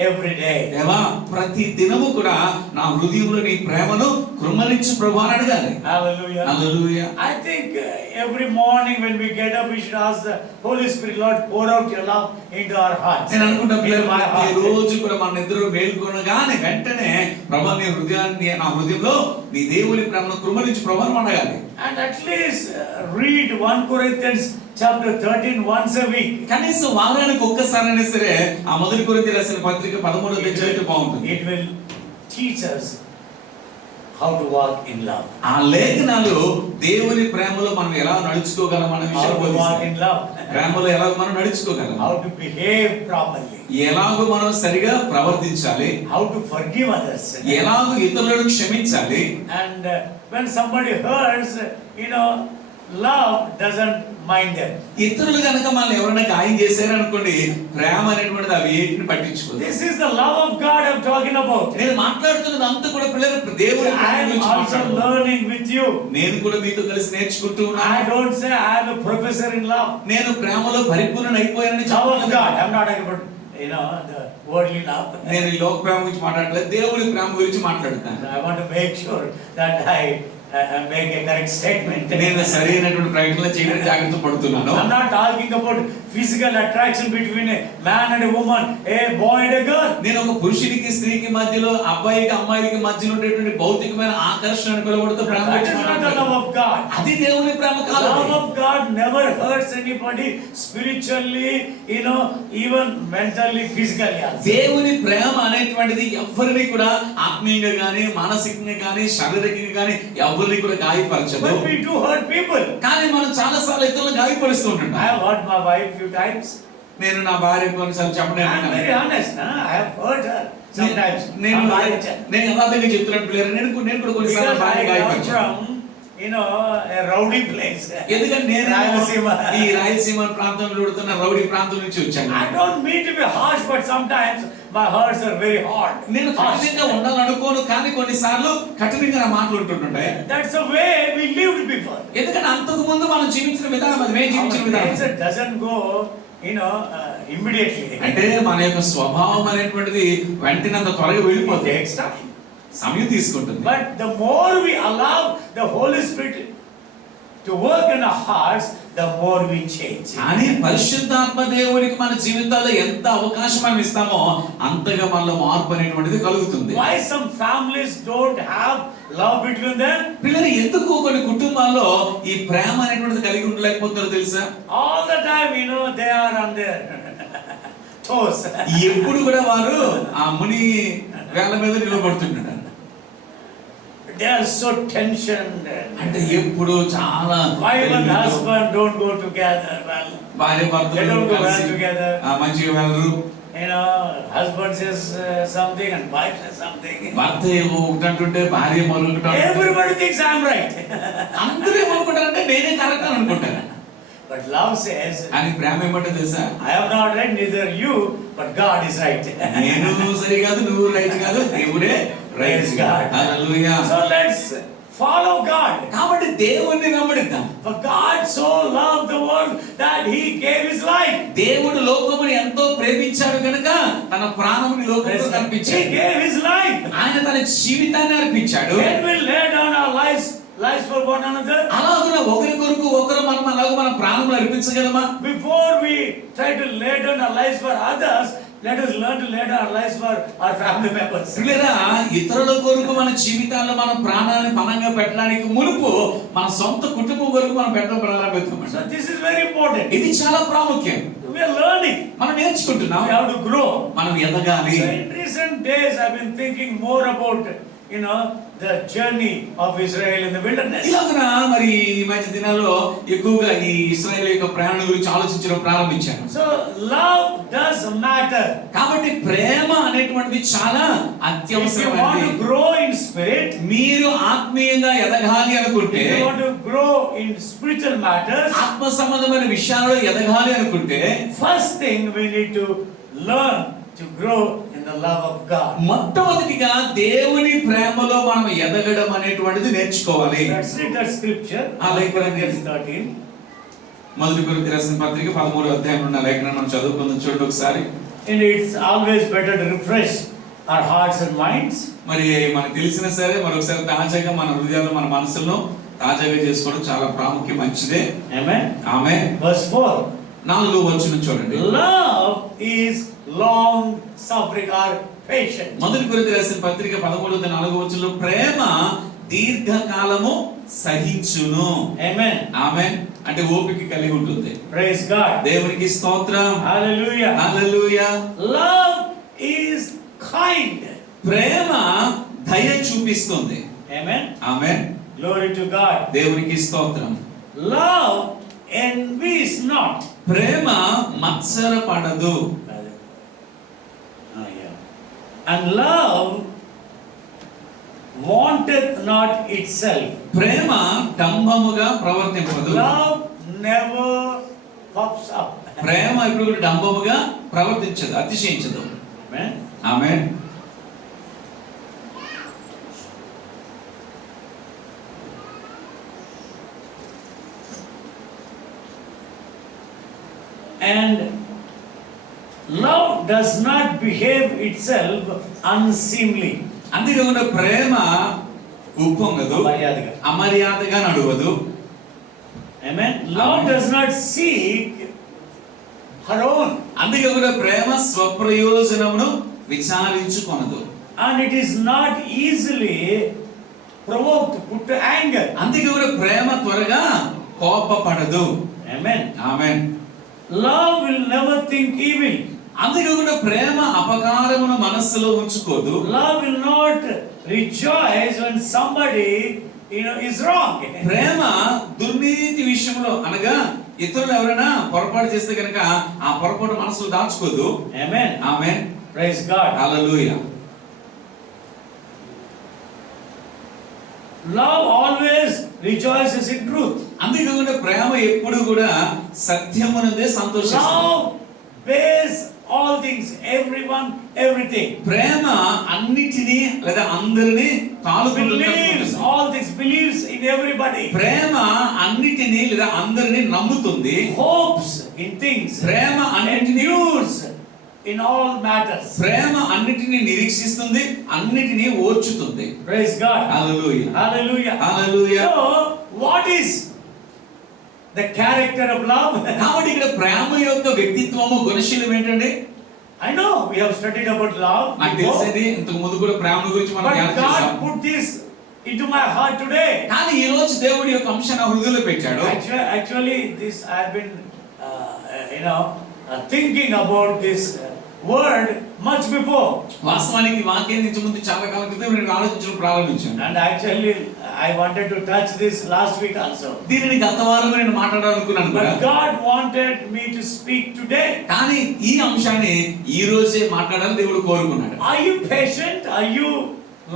every day. దేవా, ప్రతి దినము కూడా నా హృదయంలో నీ ప్రేమను కృమ్మరించు ప్రభువా అని అడగాలి. Hallelujah. Hallelujah. I think every morning when we get up, we should ask the Holy Spirit, Lord, pour out your love into our hearts. నేను అనుకుంటా Into my ప్రతి heart. రోజు కూడా మన నిద్ర మేల్కొనగానే వెంటనే ప్రభా నీ హృదయాన్ని నా హృదయంలో నీ దేవుని ప్రేమను కృమ్మరించు ప్రభువా అని అడగాలి. And at least read 1 Corinthians chapter 13 once a week. కనీసం వారానికి ఒక్కసారైనా సరే ఆ మొదటి కొరింథీ రాసిన పత్రిక 13వ చదివితే బాగుంటుంది. It will teach us how to walk in love. ఆ లేఖనాలు దేవుని ప్రేమలో మనం ఎలా నడుచుకోగలం అనే How విషయం to walk బోధిస్తాయి. in love. ప్రేమలో ఎలా మనం నడుచుకోగలం, How to behave properly. ఎలాగో మనం సరిగా ప్రవర్తించాలి, How to forgive others. ఎలాగో ఇతరులను క్షమించాలి. And when somebody hurts, love doesn't mind them. ఇతరులు కనుక మనం ఎవరైనా గాయం చేశారు అనుకోండి, ప్రేమ అనేటువంటిది అవి ఏంటిని పట్టించుకోదు. This is the love of God I'm talking about. నేను మాట్లాడుతున్నది అంతా కూడా పిల్లలు దేవుని ప్రేమ I am గురించి also మాట్లాడుతున్నాను. learning with you. నేను కూడా మీతో కలిసి నేర్చుకుంటూ I ఉన్నాను. don't say I am a professor in love. నేను ప్రేమలో పరిపూర్ణ అయిపోయానని Love of చెప్పలేదు. God. I'm not talking about the worldly love. నేను ఈ లోక ప్రేమ గురించి మాట్లాడలేదు, దేవుని ప్రేమ గురించి మాట్లాడుతాను. I want to make sure that I make a correct statement. నేను సరైనటువంటి ప్రకటన చేయడానికి జాగ్రత్త పడుతున్నాను. I'm not talking about physical attraction between a man and a woman, a boy and a girl. నేను ఒక పురుషుడికి స్త్రీకి మధ్యలో, అబ్బాయికి అమ్మాయికి మధ్యలో ఉండేటువంటి భౌతికమైన ఆకర్షణ అని పిలువబడుతూ ప్రేమ That గురించి is not the మాట్లాడలేదు. love of God. అది దేవుని ప్రేమ కాదు. Love of God never hurts anybody spiritually, even mentally, physically also. దేవుని ప్రేమ అనేటువంటిది ఎవరిని కూడా ఆత్మీయంగా గానీ మానసికంగా గానీ శారీరకంగా గానీ ఎవరిని కూడా గాయపరచదు. But we do hurt people. కానీ మనం చాలా సార్లు ఇతరులను గాయపరుస్తూ I ఉంటున్నాం. have hurt my wife few times. నేను నా భార్య కొన్నిసార్లు చెప్పడం I am very honest. I have hurt her sometimes. నేను I'm very honest. యథార్థంగా చెప్తున్నాను పిల్లలు, నేను కూడా కొన్నిసార్లు Because భార్య I come గాయపరిచాను. from, a rowdy place. ఎందుకంటే నేను రాయలసీమ. ఈ రాయలసీమ ప్రాంతంలో ఉడుతున్న రౌడీ ప్రాంతం నుంచి వచ్చాను. I don't mean to be harsh, but sometimes my words are very hard. నేను కఠినంగా ఉండాలనుకోను, కానీ కొన్నిసార్లు కఠినంగా నా మాటలు ఉంటుంటాయి. That's the way we lived before. ఎందుకంటే అంతకు ముందు మనం జీవించిన విధానం అది, మేము జీవించిన Our విధానం nature doesn't go, immediately. అంటే మన యొక్క స్వభావం అనేటువంటిది వెంటనే అంత త్వరగా It వెళ్ళిపోతుంది, takes time. సమయం తీసుకుంటుంది. But the more we allow the Holy Spirit to work in our hearts, the more we change. కానీ పరిశుద్ధాత్మ దేవునికి మన జీవితాల్లో ఎంత అవకాశం మనం ఇస్తామో అంతగా మనలో మార్పు అనేటువంటిది కలుగుతుంది. Why some families don't have love between them? పిల్లలు ఎందుకు కొన్ని కుటుంబాల్లో ఈ ప్రేమ అనేటువంటిది కలిగి ఉండలేకపోతున్నారో తెలుసా? All the time, they are on their toes. ఎప్పుడు కూడా వారు ఆ ముని వేళ్ళ మీద నిలబడుతుంటారు. They are so tensioned. అంటే ఎప్పుడు చాలా Wife and husband don't go together well. భార్య They భర్తలు don't go well కలిసి together. మంచిగా వెళ్ళరు. Husband says something and wife says something. భర్త ఏమో ఒకటి అంటుంటే భార్య మరొకటి. Everybody thinks I'm right. అందరూ ఏమనుకుంటారంటే నేనే కరెక్ట్ అని అనుకుంటారు. But love says, అని ప్రేమ ఏమంటే తెలుసా? I am not right, neither you, but God is right. నేను సరి కాదు, నువ్వు రైట్ కాదు, దేవుడే right. Hallelujah. So let's follow God. కాబట్టి దేవుణ్ణి వెంబడిద్దాం. For God so loved the world that He gave His life. దేవుడు లోకముని ఎంతో ప్రేమించాడు కనుక తన ప్రాణముని లోకములో He అర్పించాడు. gave His life. ఆయన తన జీవితాన్ని అర్పించాడు. When we lay down our lives for one another, అలాగున ఒకరి కొరకు ఒకరు మనం అలాగ మన ప్రాణములు అర్పించగలమా? before we try to lay down our lives for others, let us learn to lay down our lives for our family members. లేదా ఇతరుల కొరకు మన జీవితాల్లో మన ప్రాణాన్ని పణంగా పెట్టడానికి మునుపు మన సొంత కుటుంబం వరకు మనం పెట్టడం ప్రారంభిస్తాం. So this is very important. ఇది చాలా ప్రాముఖ్యం. We are learning. మనం నేర్చుకుంటున్నాం. We have to grow. మనం ఎదగాలి. So in recent days, I've been thinking more about, the journey of Israel in the wilderness. ఇలాగన మరి ఈ మధ్య దినాల్లో ఎక్కువగా ఈ ఇశ్రాయేలు యొక్క ప్రయాణం గురించి ఆలోచించడం ప్రారంభించాను. So love does matter. కాబట్టి ప్రేమ అనేటువంటిది చాలా If you want అత్యవసరమైనది. to grow in spirit, మీరు ఆత్మీయంగా ఎదగాలి అనుకుంటే, if you want to grow in spiritual matters, ఆత్మ సంబంధమైన విషయాల్లో ఎదగాలి అనుకుంటే, first thing we need to learn to grow in the love of God. మొట్టమొదటిగా దేవుని ప్రేమలో మనం ఎదగడం అనేటువంటిది నేర్చుకోవాలి. Let's read that scripture. Corinthians 13. మొదటి కొరింథీయులకు రాసిన పత్రిక 13వ అధ్యాయంలో ఉన్న లేఖనం మనం చదువుకుందాం. చూడండి ఒకసారి. And it's always better to refresh our hearts and minds. మరి మనకు తెలిసిన సరే మరొకసారి తాజాగా మన హృదయాలు మన మనసులను తాజాగా చేసుకోవడం చాలా ప్రాముఖ్యం, మంచిదే. Amen. ఆమేన్. Verse 4. 4వ వచనం చూడండి. Love is long suffering or patient. మొదటి కొరింథీయులకు రాసిన పత్రిక 13వ వచనంలో ప్రేమ దీర్ఘకాలము సహించును. Amen. ఆమేన్. అంటే ఓపిక కలిగి ఉంటుంది. Praise God. దేవునికి స్తోత్రం. Hallelujah. Hallelujah. Love is kind. ప్రేమ దయ చూపిస్తుంది. Amen. Amen. Glory to God. దేవునికి స్తోత్రం. Love envies not. Prema మత్సరపడదు. And love wanteth not itself. Prema డంబముగా ప్రవర్తింపదు. Love never puffs up. ప్రేమ ఇప్పుడు కూడా డంబముగా ప్రవర్తించదు, అతిశయించదు. Amen. Amen. And love does not behave itself unseemly. అందుకే ప్రేమ ఉప్పొంగదు, మర్యాదగా. అమర్యాదగా నడువదు. Amen. Love does not seek her own. అందుకే కూడా ప్రేమ స్వప్రయోజనమును విచారించుకొనదు. And it is not easily provoked, put to anger. అందుకే కూడా ప్రేమ త్వరగా కోపపడదు. Amen. Amen. Love will never think evil. అందుకే కూడా ప్రేమ అపకారమును మనస్సులో ఉంచుకోదు. Love will not rejoice when somebody is wrong. ప్రేమ దుర్నీతి విషయంలో అనగా ఇతరులు ఎవరైనా పొరపాటు చేస్తే కనుక ఆ పొరపాటు మనసులో దాచుకోదు. Amen. Amen. Praise God. Hallelujah. Love always rejoices in truth. అందుకే ప్రేమ ఎప్పుడు కూడా సత్యమునందే సంతోషిస్తుంది. Love bears all things, everyone, everything. ప్రేమ అన్నిటినీ లేదా అందరినీ Believes all things, believes in everybody. ప్రేమ అన్నిటినీ లేదా అందరినీ నమ్ముతుంది. Hopes in things. ప్రేమ అన్నిటినీ Endures in all matters. ప్రేమ అన్నిటినీ నిరీక్షిస్తుంది, అన్నిటినీ ఓర్చుతుంది. Praise God. Hallelujah. Hallelujah. Hallelujah. So, what is the character of love? కాబట్టి ఇక్కడ ప్రేమ యొక్క వ్యక్తిత్వము గుణశీలం ఏంటండి? I know we have studied about love. నాకు తెలిసేది ఇంతకు ముందు కూడా ప్రేమ గురించి మనం But ధ్యానం God చేశాం. put this into my heart today. కానీ ఈ రోజు దేవుడి యొక్క అంశాన్ని నా హృదయంలో పెట్టాడు. Actually, this I have been, thinking about this word much before. వాస్తవానికి వాక్యం నుంచి ముందు చాలా కాలం క్రితం నేను ఆలోచించడం ప్రారంభించాను. And actually, I wanted to touch this last week also. దీనిని గత వారం నేను మాట్లాడాలనుకున్నాను కూడా. But God wanted me to speak today. కానీ ఈ అంశాన్ని ఈ రోజే మాట్లాడాలని దేవుడు కోరుకున్నాడు. Are you patient? Are you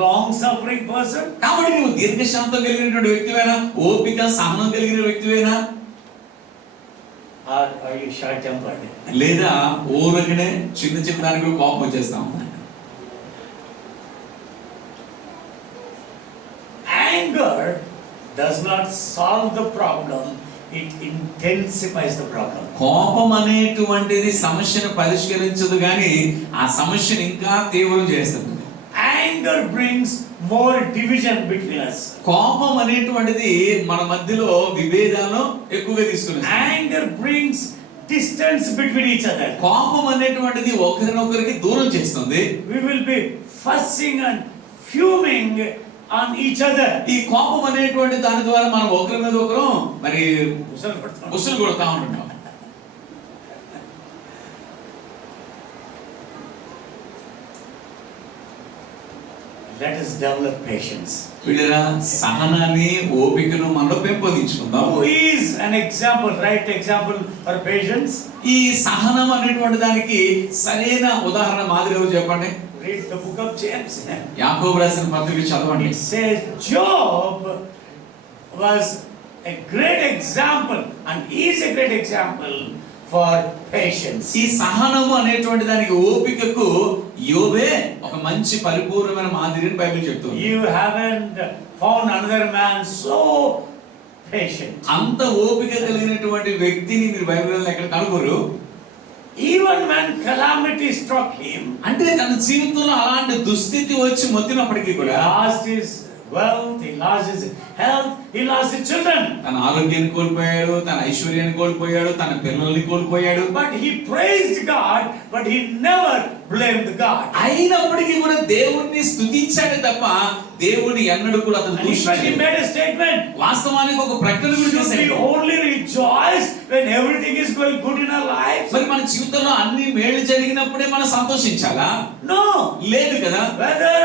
long-suffering person? కాబట్టి నువ్వు దీర్ఘశాంతం కలిగినటువంటి వ్యక్తివేనా? ఓపిక సహనం కలిగిన వ్యక్తివేనా? Or are you short-tempered? లేదా ఊరకనే చిన్న చిన్న దానికి కోపం వచ్చేస్తాం? Anger does not solve the problem, it intensifies the problem. కోపం అనేటువంటిది సమస్యను పరిష్కరించదు కానీ ఆ సమస్యను ఇంకా తీవ్రం చేస్తుంది. Anger brings more division between us. కోపం అనేటువంటిది మన మధ్యలో విభేదాలను ఎక్కువగా తీసుకుని Anger brings distance between each other. కోపం అనేటువంటిది ఒకరినొకరికి దూరం చేస్తుంది. We will be fussing and fuming on each other. ఈ కోపం అనేటువంటి దాని ద్వారా మనం ఒకరి మీద ఒకరు మరి ఉసులు కొడతా ఉంటాం. Let us develop patience. వీళ్ళరా సహనాన్ని ఓపికను మనలో పెంపొందించుకుందాం. Who is an example, right example for patience? ఈ సహనం అనేటువంటి దానికి సరైన ఉదాహరణ మాదిరి ఎవరు చెప్పండి? Read the book of James. యాకోబు రాసిన పత్రిక చదవండి. It says Job was a great example and is a great example for patience. ఈ సహనము అనేటువంటి దానికి ఓపికకు యోబే ఒక మంచి పరిపూర్ణమైన మాదిరిని బైబిల్ చెప్తుంది. You haven't found another man so patient. అంత ఓపిక కలిగినటువంటి వ్యక్తిని మీరు బైబిల్లో ఎక్కడ కనుగొరు. Even when calamity struck him, అంటే తన జీవితంలో అలాంటి దుస్థితి వచ్చి మొత్తినప్పటికీ he కూడా lost his wealth, he lost his health, he lost his children. తన ఆరోగ్యాన్ని కోల్పోయాడు, తన ఐశ్వర్యాన్ని కోల్పోయాడు, తన పిల్లల్ని కోల్పోయాడు. But he praised God, but he never blamed God. అయినప్పటికీ కూడా దేవుణ్ణి స్తుతించాడే తప్ప దేవుని ఎన్నడూ కూడా అతను And in fact, he దూషించలేదు. made a statement. వాస్తవానికి ఒక ప్రకటన కూడా Should we చేశాడు. only rejoice when everything is going good in our lives? మరి మన జీవితంలో అన్ని మేలు జరిగినప్పుడే మనం సంతోషించాలా? No. లేదు కదా. Whether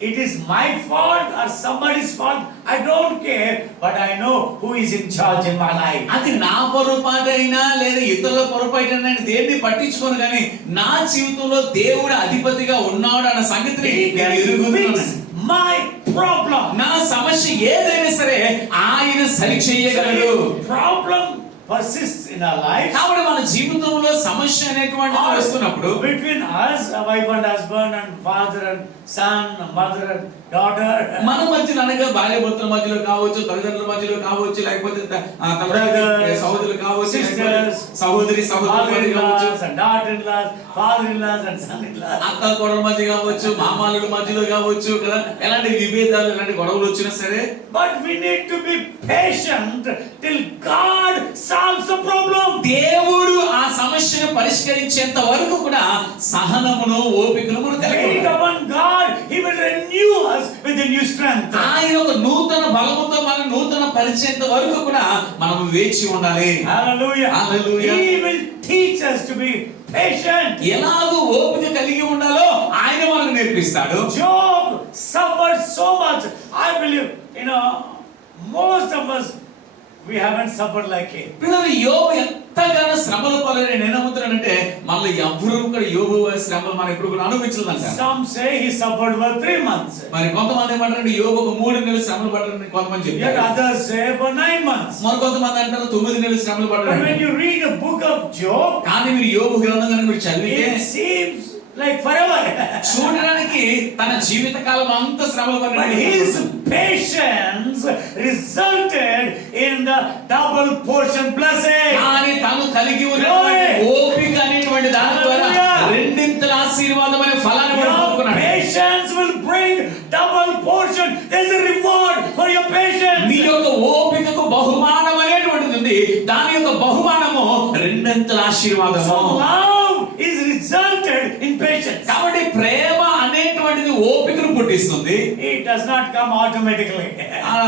it is my fault or somebody's fault, I don't care, but I know who is in charge in my life. అది నా పొరపాటైనా లేదా ఇతరుల పొరపాటైనా దేన్ని పట్టించుకోను కానీ నా జీవితంలో దేవుడు అధిపతిగా ఉన్నాడు అన్న సంగతిని He నేను can ఎరుగుతున్నాను. fix my problem. నా సమస్య ఏదైనా సరే ఆయన సరి చేయగలడు. Problem persists in our lives. కాబట్టి మన జీవితంలో సమస్య అనేటువంటిది వస్తున్నప్పుడు Between us, a wife and husband, and father and son, mother and daughter, మన మధ్యలో అనగా భార్యాభర్తల మధ్యలో కావచ్చు, తల్లిదండ్రుల మధ్యలో కావచ్చు, లేకపోతే Brothers, సహోదరులు కావచ్చు, sisters, సహోదరి సహోదరులు కావచ్చు, father-in-laws and daughter-in-laws, father-in-laws and son-in-laws. అత్త కోడల మధ్య కావచ్చు, మామాలుల మధ్యలో కావచ్చు కదా, ఎలాంటి విభేదాలు ఎలాంటి గొడవలు వచ్చినా సరే But we need to be patient till God solves the problem. దేవుడు ఆ సమస్యను పరిష్కరించేంత వరకు కూడా సహనమును ఓపికను మనం కలిగి Wait ఉండాలి. upon God, He will renew us with a new strength. ఆయన ఒక నూతన బలముతో మనం నూతన పరిచేంత వరకు కూడా మనం వేచి ఉండాలి. Hallelujah. Hallelujah. He will teach us to be patient. ఎలాగో ఓపిక కలిగి ఉండాలో ఆయన మనకు నేర్పిస్తాడు. Job suffered so much. I believe, most of us we haven't suffered like him. పిల్లలు యోబు ఎంతగానో శ్రమలు పాలైన నేను ఏమంటున్నానంటే మనలో ఎవరు కూడా యోబు శ్రమలు మనం ఎప్పుడు కూడా అనుభవించలేదంట. Some say he suffered for 3 months. మరి కొంతమంది ఏమంటారంటే యోబు ఒక 3 నెలలు శ్రమలు పడ్డారని కొంతమంది Yet చెప్తారు. others say for 9 months. మరి కొంతమంది అంటారు 9 నెలలు శ్రమలు But పడ్డారని. when you read the book of Job, కానీ మీరు యోబు గ్రంథం కనుక మీరు చదివితే it seems like forever. చూడడానికి తన జీవిత కాలం అంతా శ్రమలు But పడ్డాడు. his patience resulted in the double portion blessing. కానీ తను కలిగి ఉన్నటువంటి ఓపిక అనేటువంటి దాని ద్వారా రెండింతల ఆశీర్వాదం అనే ఫలాన్ని Your పొందుకున్నాడు. patience will bring double portion. There's a reward for your patience. నీ యొక్క ఓపికకు బహుమానం అనేటువంటిది ఉంది. దాని యొక్క బహుమానము రెండింతల ఆశీర్వాదము. So love is resulted in patience. కాబట్టి ప్రేమ అనేటువంటిది ఓపికను పుట్టిస్తుంది. It does not come automatically.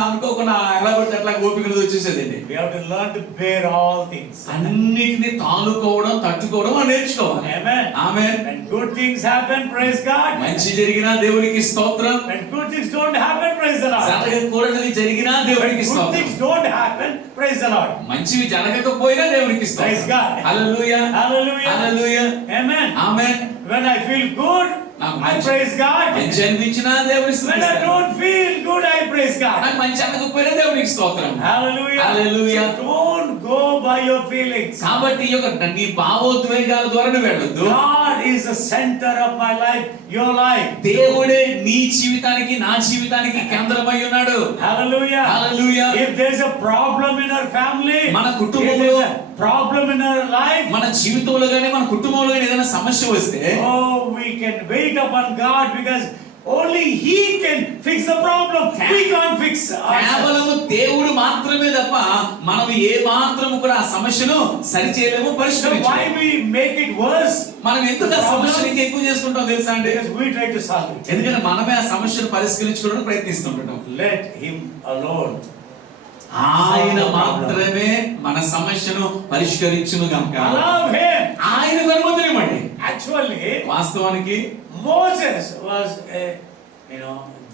అనుకోకుండా ఎలా పడితే అట్లా ఓపికను వచ్చేసేదండి. We have to learn to bear all things. అన్నిటిని తాలుకోవడం తట్టుకోవడం అని నేర్చుకోవాలి. Amen. Amen. When good things happen, praise God. మంచి జరిగినా దేవునికి స్తోత్రం. When good things don't happen, praise the Lord. జరగకూడనిది జరిగినా When దేవునికి good స్తోత్రం. things don't happen, praise the Lord. మంచివి జరగకపోయినా దేవునికి Praise స్తోత్రం. God. Hallelujah. Hallelujah. Hallelujah. Amen. Amen. When I feel good, I praise God. మంచి అనిపించినా దేవుని When I స్తుతిస్తాను. don't feel good, I praise God. నాకు మంచి అనకపోయినా దేవునికి స్తోత్రం. Hallelujah. Hallelujah. So don't go by your feelings. కాబట్టి ఈ యొక్క నీ భావోద్వేగాల ద్వారా నువ్వు వెళ్ళొద్దు. God is the center of my life, your life. దేవుడే నీ జీవితానికి నా జీవితానికి కేంద్రమై ఉన్నాడు. Hallelujah. Hallelujah. If there's a problem in our family, మన if కుటుంబంలో there's a problem in our life, మన జీవితంలో గానీ మన కుటుంబంలో గానీ ఏదైనా సమస్య వస్తే oh, we can wait upon God because only He can fix the problem. We can't fix ourselves. కేవలము దేవుడు మాత్రమే తప్ప మనం ఏ మాత్రము కూడా ఆ సమస్యను సరి చేయలేము, So పరిష్కరించలేము. why we make it worse? మనం ఎందుకు ఆ సమస్యను ఇంకా ఎక్కువ చేసుకుంటాం తెలుసా అండి? Because we try to solve it. ఎందుకంటే మనమే ఆ సమస్యను పరిష్కరించుకోవడానికి ప్రయత్నిస్తుంటాం. Let Him alone. ఆయన మాత్రమే మన సమస్యను పరిష్కరించును గనుక Allow Him. ఆయనకు అనుమతినివ్వండి. Actually, వాస్తవానికి Moses was a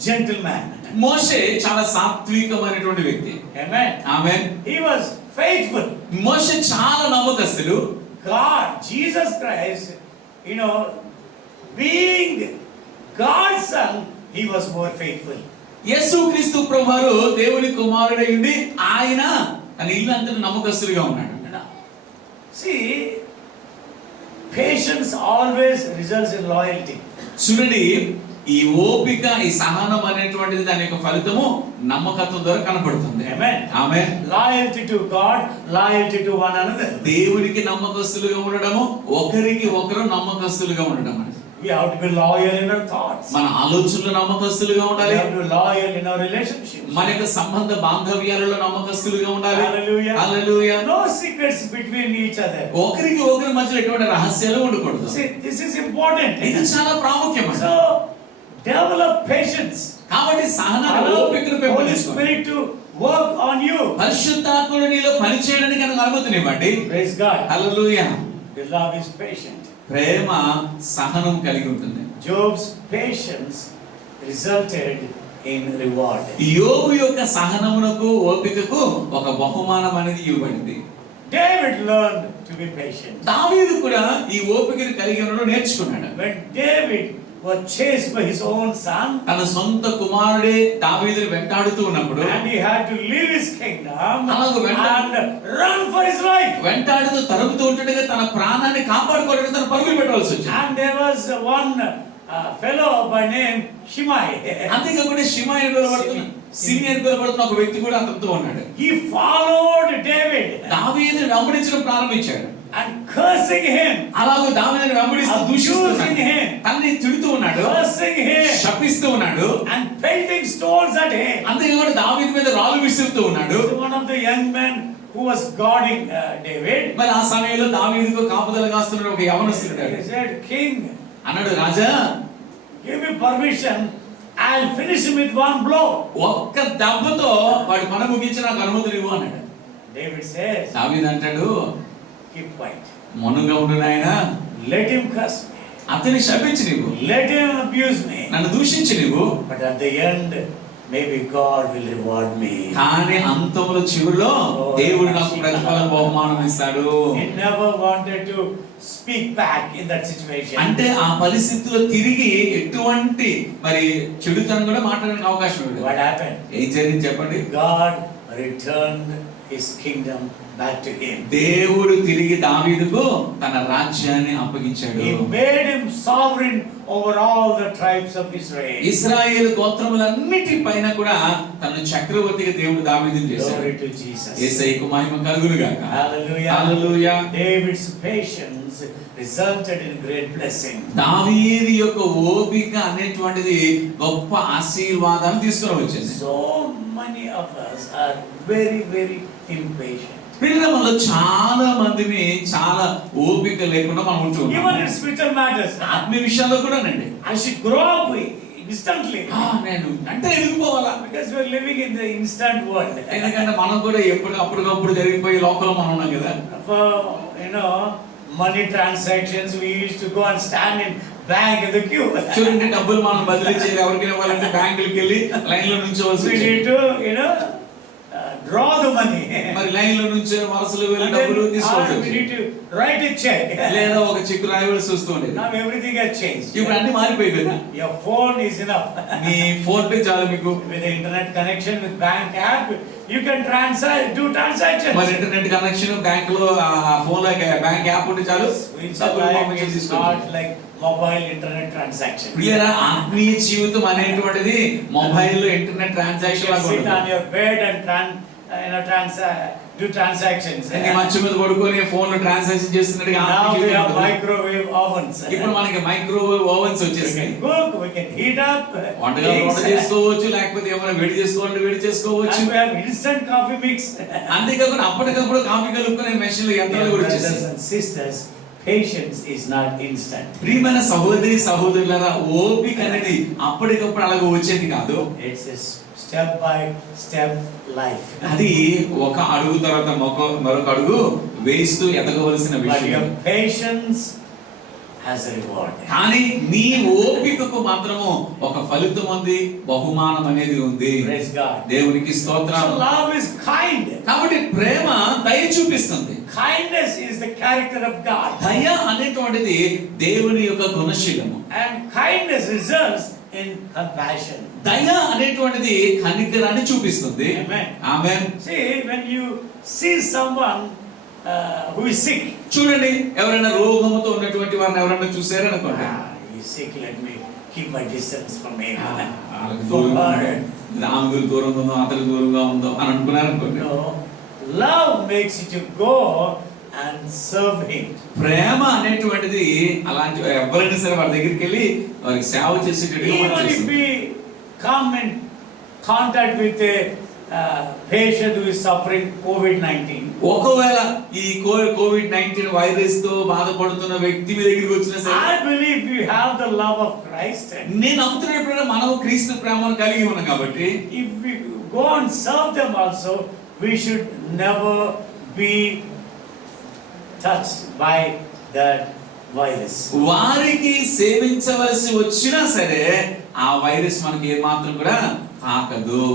gentleman. మోషే చాలా సాత్వికమైనటువంటి వ్యక్తి. Amen. Amen. He was faithful. మోషే చాలా నమ్మకస్తుడు. God, Jesus Christ, being God's son, He was more faithful. యేసుక్రీస్తు ప్రభువారు దేవుని కుమారుడై ఉండి ఆయన తన ఇల్లంతా నమ్మకస్తుడిగా ఉన్నాడు. See, patience always results in loyalty. చూడండి, ఈ ఓపిక ఈ సహనం అనేటువంటిది దాని యొక్క ఫలితము నమ్మకత్వం ద్వారా కనబడుతుంది. Amen. Amen. Loyalty to God, loyalty to one another. దేవునికి నమ్మకస్తులుగా ఉండడము, ఒకరికి ఒకరు నమ్మకస్తులుగా ఉండడం. We have to be loyal in our thoughts. మన ఆలోచనలు నమ్మకస్తులుగా We ఉండాలి. have to be loyal in our relationships. మన యొక్క సంబంధ బాంధవ్యాలలో నమ్మకస్తులుగా ఉండాలి. Hallelujah. హల్లెలూయా. No secrets between each other. ఒకరికి ఒకరి మధ్యలో ఎటువంటి రహస్యాలు ఉండకూడదు. See, this is important. ఇది చాలా ప్రాముఖ్యం. So, develop patience. కాబట్టి సహనాన్ని, Allow ఓపికను Holy పెంపొందించుకోండి. Spirit to work on you. పరిశుద్ధాత్ముడు నీలో పని చేయడానికి కనుక అనుమతినివ్వండి. Praise God. Hallelujah. The love is patient. ప్రేమ సహనం కలిగి ఉంటుంది. Job's patience resulted in reward. యోబు యొక్క సహనమునకు ఓపికకు ఒక బహుమానం అనేది ఇవ్వబడింది. David learned to be patient. దావీదు కూడా ఈ ఓపికను కలిగి ఉండడం నేర్చుకున్నాడు. When David was chased by his own son, తన సొంత కుమారుడే దావీదుని వెంటాడుతూ ఉన్నప్పుడు and he had to leave his kingdom అలాగే and run for his life. వెంటాడుతూ తరుముతూ ఉంటుండగా తన ప్రాణాన్ని కాపాడుకోవడానికి తన పరుగులు పెట్టవలసి వచ్చింది. And there was one fellow by name Shimei. అంతేకాకుండా షిమై అని పిలువబడుతున్న సిమి అని పిలువబడుతున్న ఒక వ్యక్తి కూడా అతనితో ఉన్నాడు. He followed David దావీదుని వెంబడించడం ప్రారంభించాడు. and cursing him, అలాగే దావీదుని వెంబడిస్తూ దూషిస్తున్నాడు. accusing him, తనని తిడుతూ ఉన్నాడు, cursing him, శపిస్తూ ఉన్నాడు, and pelting stones at him. అంతేకాకుండా దావీదు మీద రాళ్ళు విసురుతూ ఉన్నాడు. One of the young men who was guarding David, మరి ఆ సమయంలో దావీదుకు కాపుదల కాస్తున్న ఒక యవనస్తుడు he said, "King, అన్నాడు, రాజా give me permission, I'll finish him with one blow." ఒక్క దెబ్బతో వాడి పని ముగించి నాకు అనుమతి ఇవ్వు అన్నాడు. David says, దావీదు అంటాడు, "Keep quiet. మౌనంగా ఉండు నాయనా, Let him curse me. అతన్ని శపించి నీవు, Let him abuse me." నన్ను దూషించి నీవు, But at the end, maybe God will reward me. కానీ అంతముల చివరిలో దేవుడు నాకు ప్రతిఫలం బహుమానం ఇస్తాడు. He never wanted to speak back in that situation. అంటే ఆ పరిస్థితిలో తిరిగి ఎటువంటి మరి చెడుతనం కూడా మాట్లాడడానికి అవకాశం లేదు. What happened? ఏం జరిగింది చెప్పండి? God returned his kingdom back to him. దేవుడు తిరిగి దావీదుకు తన రాజ్యాన్ని అప్పగించాడు. He made him sovereign over all the tribes of Israel. ఇశ్రాయేలు గోత్రములన్నిటి పైన కూడా తన చక్రవర్తిగా దేవుడు దావీదుని చేశాడు. Glory to Jesus. యేసయ్యకు మహిమ కలుగును గాక. Hallelujah. Hallelujah. David's patience resulted in great blessing. దావీదు యొక్క ఓపిక అనేటువంటిది గొప్ప ఆశీర్వాదాన్ని తీసుకొని వచ్చింది. So many of us are very, very impatient. పిల్లలలో చాలా మందిని చాలా ఓపిక లేకుండా మనం ఉంటున్నాం. Even in spiritual matters. ఆత్మీయ విషయాల్లో కూడానండి. I should grow up instantly. నేను అంటే ఎదిగిపోవాలా? Because we are living in the instant world. ఎందుకంటే మనం కూడా అప్పటికప్పుడు జరిగిపోయి లోకంలో మనం ఉన్నాం కదా. For money transactions, we used to go and stand in bank in the queue. చూడండి, డబ్బులు మనం బదిలీ చేయాలి, ఎవరికి ఇవ్వాలంటే బ్యాంకులకి వెళ్ళి లైన్ లో నుంచోవలసి We need to draw the money. మరి లైన్ లో నుంచి వరుసలు వెళ్ళి And డబ్బులు then, తీసుకోవాలి. we need to write a check. లేదా ఒక చెక్ రాయవలసి వస్తుంది. Now everything has changed. ఇప్పుడు అన్ని మారిపోయి కదా. Your phone is enough. Me phone pay చాలు మీకు. With the internet connection with bank app, you can do transactions. మరి ఇంటర్నెట్ కనెక్షన్ బ్యాంక్ లో ఫోన్ లో బ్యాంక్ యాప్ ఉంటే చాలు. Spiritual life is not like mobile internet transaction. ప్రియరా, ఆత్మీయ జీవితం అనేటువంటిది మొబైల్ లో ఇంటర్నెట్ ట్రాన్సాక్షన్ లాగా Sit ఉంటుంది. on your bed and do transactions. నీ మంచం మీద పడుకొని ఫోన్ లో ట్రాన్సాక్షన్ చేస్తున్నట్టుగా Now ఆత్మీయ we జీవితం have ఉంటుంది. microwave ovens. ఇప్పుడు మనకి మైక్రోవేవ్ ఓవెన్స్ We వచ్చేసాయి. can cook, we can heat up వంటగా వంట things. చేసుకోవచ్చు, లేకపోతే ఏమైనా వేడి చేసుకోవాలంటే వేడి చేసుకోవచ్చు. And we have instant coffee mix. అంతేకాకుండా అప్పటికప్పుడు కాఫీ కలుపుకునే మెషిన్లు యంత్రాలు కూడా Brothers వచ్చేసాయి. and sisters, patience is not instant. ప్రియమైన సహోదరి సహోదరులారా, ఓపిక అనేది అప్పటికప్పుడు అలాగ వచ్చేది కాదు. It's a step by step life. అది ఒక అడుగు తర్వాత మరొక అడుగు వేస్తూ ఎదగవలసిన But విషయం. your patience has a reward. కానీ నీ ఓపికకు మాత్రము ఒక ఫలితం ఉంది, బహుమానం అనేది ఉంది. Praise God. దేవునికి So స్తోత్రం. love is kind. కాబట్టి ప్రేమ దయ చూపిస్తుంది. Kindness is the character of God. దయ అనేటువంటిది దేవుని యొక్క గుణశీలము. And kindness results in compassion. దయ అనేటువంటిది కనికరాన్ని చూపిస్తుంది. Amen. Amen. See, when you see someone who is sick, చూడండి, ఎవరైనా రోగముతో ఉన్నటువంటి వారిని ఎవరైనా చూసారనుకోండి, he's sick, let me keep my distance from him. ఆమె దూరంగా ఉందో అతని దూరంగా ఉందో అని అనుకున్నారనుకోండి. No, love makes you to go and serve him. ప్రేమ అనేటువంటిది అలాంటి ఎవరైనా సరే వారి దగ్గరికి వెళ్ళి వారికి సేవ చేసేటట్టుగా Even if చేస్తుంది. we come in contact with a patient who is suffering COVID-19, ఒకవేళ ఈ కోవిడ్-19 వైరస్ తో బాధపడుతున్న వ్యక్తి మీ దగ్గరికి వచ్చినా సరే, I believe we have the love of Christ. నేను నమ్ముతున్నప్పుడు మనం క్రీస్తు ప్రేమను కలిగి ఉన్నాం కాబట్టి If we go and serve them also, we should never be touched by that virus. వారికి సేవించవలసి వచ్చినా సరే ఆ వైరస్ మనకి ఏమాత్రం కూడా తాకదు.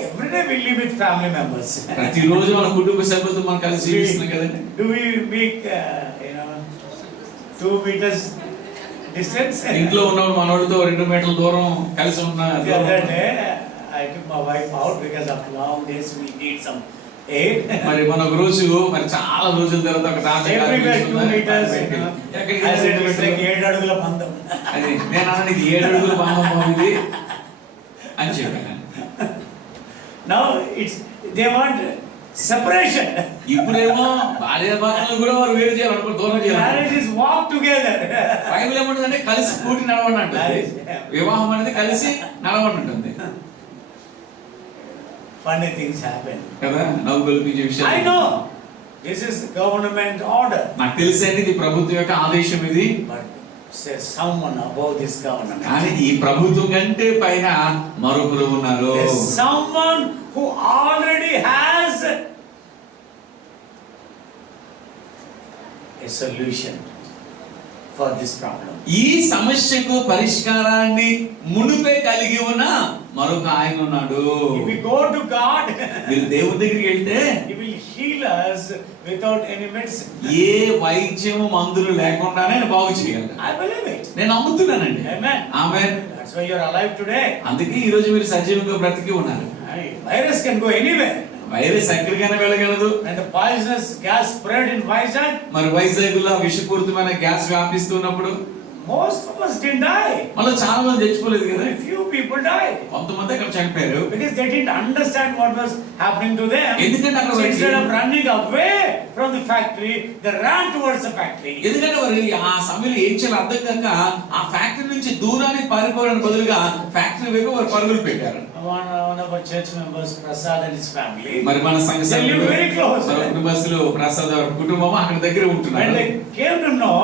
Every day we live with family members. ప్రతిరోజు మన కుటుంబ సభ్యులతో మనం కలిసి జీవిస్తున్నాం కదండి. Do we make 2 meters distance? ఇంట్లో ఉన్నప్పుడు మనోడితో 2 మీటర్ల దూరం కలిసి ఉన్న The other day I took my wife out because of long days we need some aid. మరి మన ఒక రోజు మరి చాలా రోజుల తర్వాత ఒక తాత Everywhere 2 meters. I said it's like 7 అడుగుల బంధం. అది నేను అన్నాను, ఇది 7 అడుగుల బంధం ఇది అని చెప్పాను. Now they want separation. ఇప్పుడేమో భార్య భర్తలు కూడా వారు వేరు చేయాలనుకో, దూరం చేయాలి. Marriage is walk together. Bible ఏమంటుందంటే కలిసి కూడి నడవండి అంటుంది. వివాహం అనేది కలిసి నడవండి ఉంటుంది Funny things happen. కదా, నవ్వు కల్పించే విషయం. I know this is government order, నాకు తెలిసేది ఇది ప్రభుత్వం యొక్క ఆదేశం ఇది. but says someone above this government. కానీ ఈ ప్రభుత్వం కంటే పైన మరొకరు ఉన్నారు. There's someone who already has a solution for this problem. ఈ సమస్యకు పరిష్కారాన్ని మునుపే కలిగి ఉన్న మరొక ఆయన ఉన్నాడు. If we go to God, మీరు దేవుని దగ్గరికి వెళ్తే He will heal us without any medicine. ఏ వైద్యము మందులు లేకుండానే ఆయన బాగు చేయగలరు. I believe it. నేను నమ్ముతున్నానండి. Amen. Amen. That's why you are alive today. అందుకే ఈ రోజు మీరు సజీవంగా బ్రతికి ఉన్నారు. Virus can go anywhere. Virus ఎక్కడికైనా వెళ్ళగలదు. And the poisonous gas spread in Vizag. మరి వైజాగ్లో విషపూరితమైన gas వ్యాపిస్తున్నప్పుడు Most of us didn't die. మళ్ళీ చాలా మంది చచ్చిపోలేదు కదా. Very few people died. కొంతమంది అక్కడ చనిపోయారు. Because they didn't understand what was happening to them. ఎందుకంటే అక్కడ So instead of running away from the factory, they ran towards the factory. ఎందుకంటే వారు ఆ సమయంలో ఏం చేయాలో అర్థం కాక ఆ ఫ్యాక్టరీ నుంచి దూరానికి పారిపోవడానికి బదులుగా ఫ్యాక్టరీ వైపు వారు పరుగులు పెట్టారు. One of our church members, Prasad and his family, మరి మన సంఘ they live very close. కుటుంబస్తులు Prasad వారి కుటుంబం అక్కడ దగ్గర When ఉంటున్నారు. they came to know,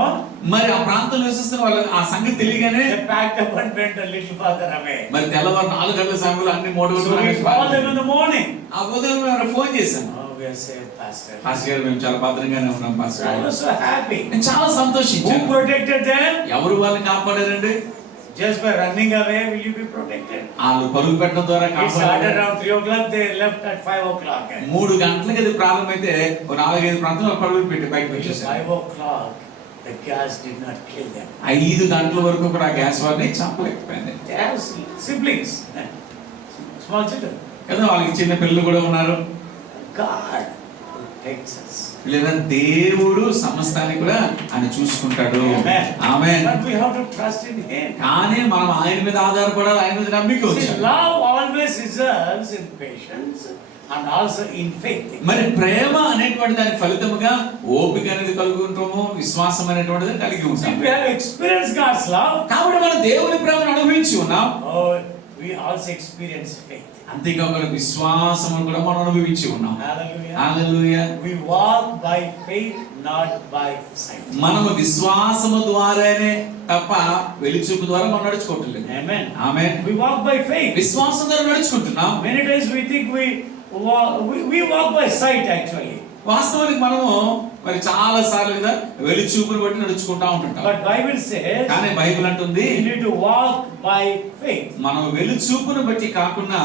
మరి ఆ ప్రాంతంలో నివసిస్తున్న వాళ్ళు ఆ సంగతి తెలియగానే they packed up and went a little further away. మరి తెల్లవారు 4 గంటల సమయంలో అన్ని So we called them in the morning. ఆ ఉదయం మేము ఫోన్ చేశాను. Oh, we are safe, Pastor. Pastor గారు మేము చాలా భద్రంగానే ఉన్నాం So పాస్టర్ I గారు. was so happy. నేను చాలా Who సంతోషించాను. protected them? ఎవరు వాళ్ళని కాపాడారండి? Just by running away, will you be protected? వాళ్ళు పరుగు పెట్టడం ద్వారా It started కాపాడారు. around 3 o'clock, they left at 5 o'clock. 3 గంటలకి అది ప్రారంభమైతే 4-5 ప్రాంతంలో పరుగులు పెట్టి బయటకు Till వచ్చేసారు. 5 o'clock, the gas did not kill them. 5 గంటల వరకు కూడా ఆ గ్యాస్ వారిని చంపలేకపోయింది They have siblings, small children. కదా. వాళ్ళకి చిన్న పిల్లలు కూడా ఉన్నారు. God protects us. లేదా దేవుడు సమస్తాన్ని కూడా ఆయన చూసుకుంటాడు. Amen. Amen. But we have to trust in Him. కానీ మనం ఆయన మీద ఆధారపడాలి, ఆయన మీద నమ్మిక See, ఉంచాలి. love always results in patience and also in faith. మరి ప్రేమ అనేటువంటి దాని ఫలితముగా ఓపిక అనేది కలుగుంటాము, విశ్వాసం అనేటువంటిది కలిగి See, ఉంటాము. we have experienced God's love. కాబట్టి మనం దేవుని ప్రేమను అనుభవించి ఉన్నాం. Oh, we also experience faith. అంతేకాకుండా విశ్వాసము కూడా మనం అనుభవించి ఉన్నాం. Hallelujah. Hallelujah. We walk by faith, not by sight. మనము విశ్వాసము ద్వారానే తప్ప వెలిచూపు ద్వారా మనం నడుచుకోవట్లేదు. Amen. Amen. We walk by faith. విశ్వాసం ద్వారా నడుచుకుంటున్నాం. Many times we think we walk by sight actually. వాస్తవానికి మనము మరి చాలా సార్లు కదా వెలిచూపును బట్టి నడుచుకుంటా ఉంటుంటాం. But Bible says కానీ బైబిల్ అంటుంది we need to walk by faith. మనం వెలుచూపును బట్టి కాకుండా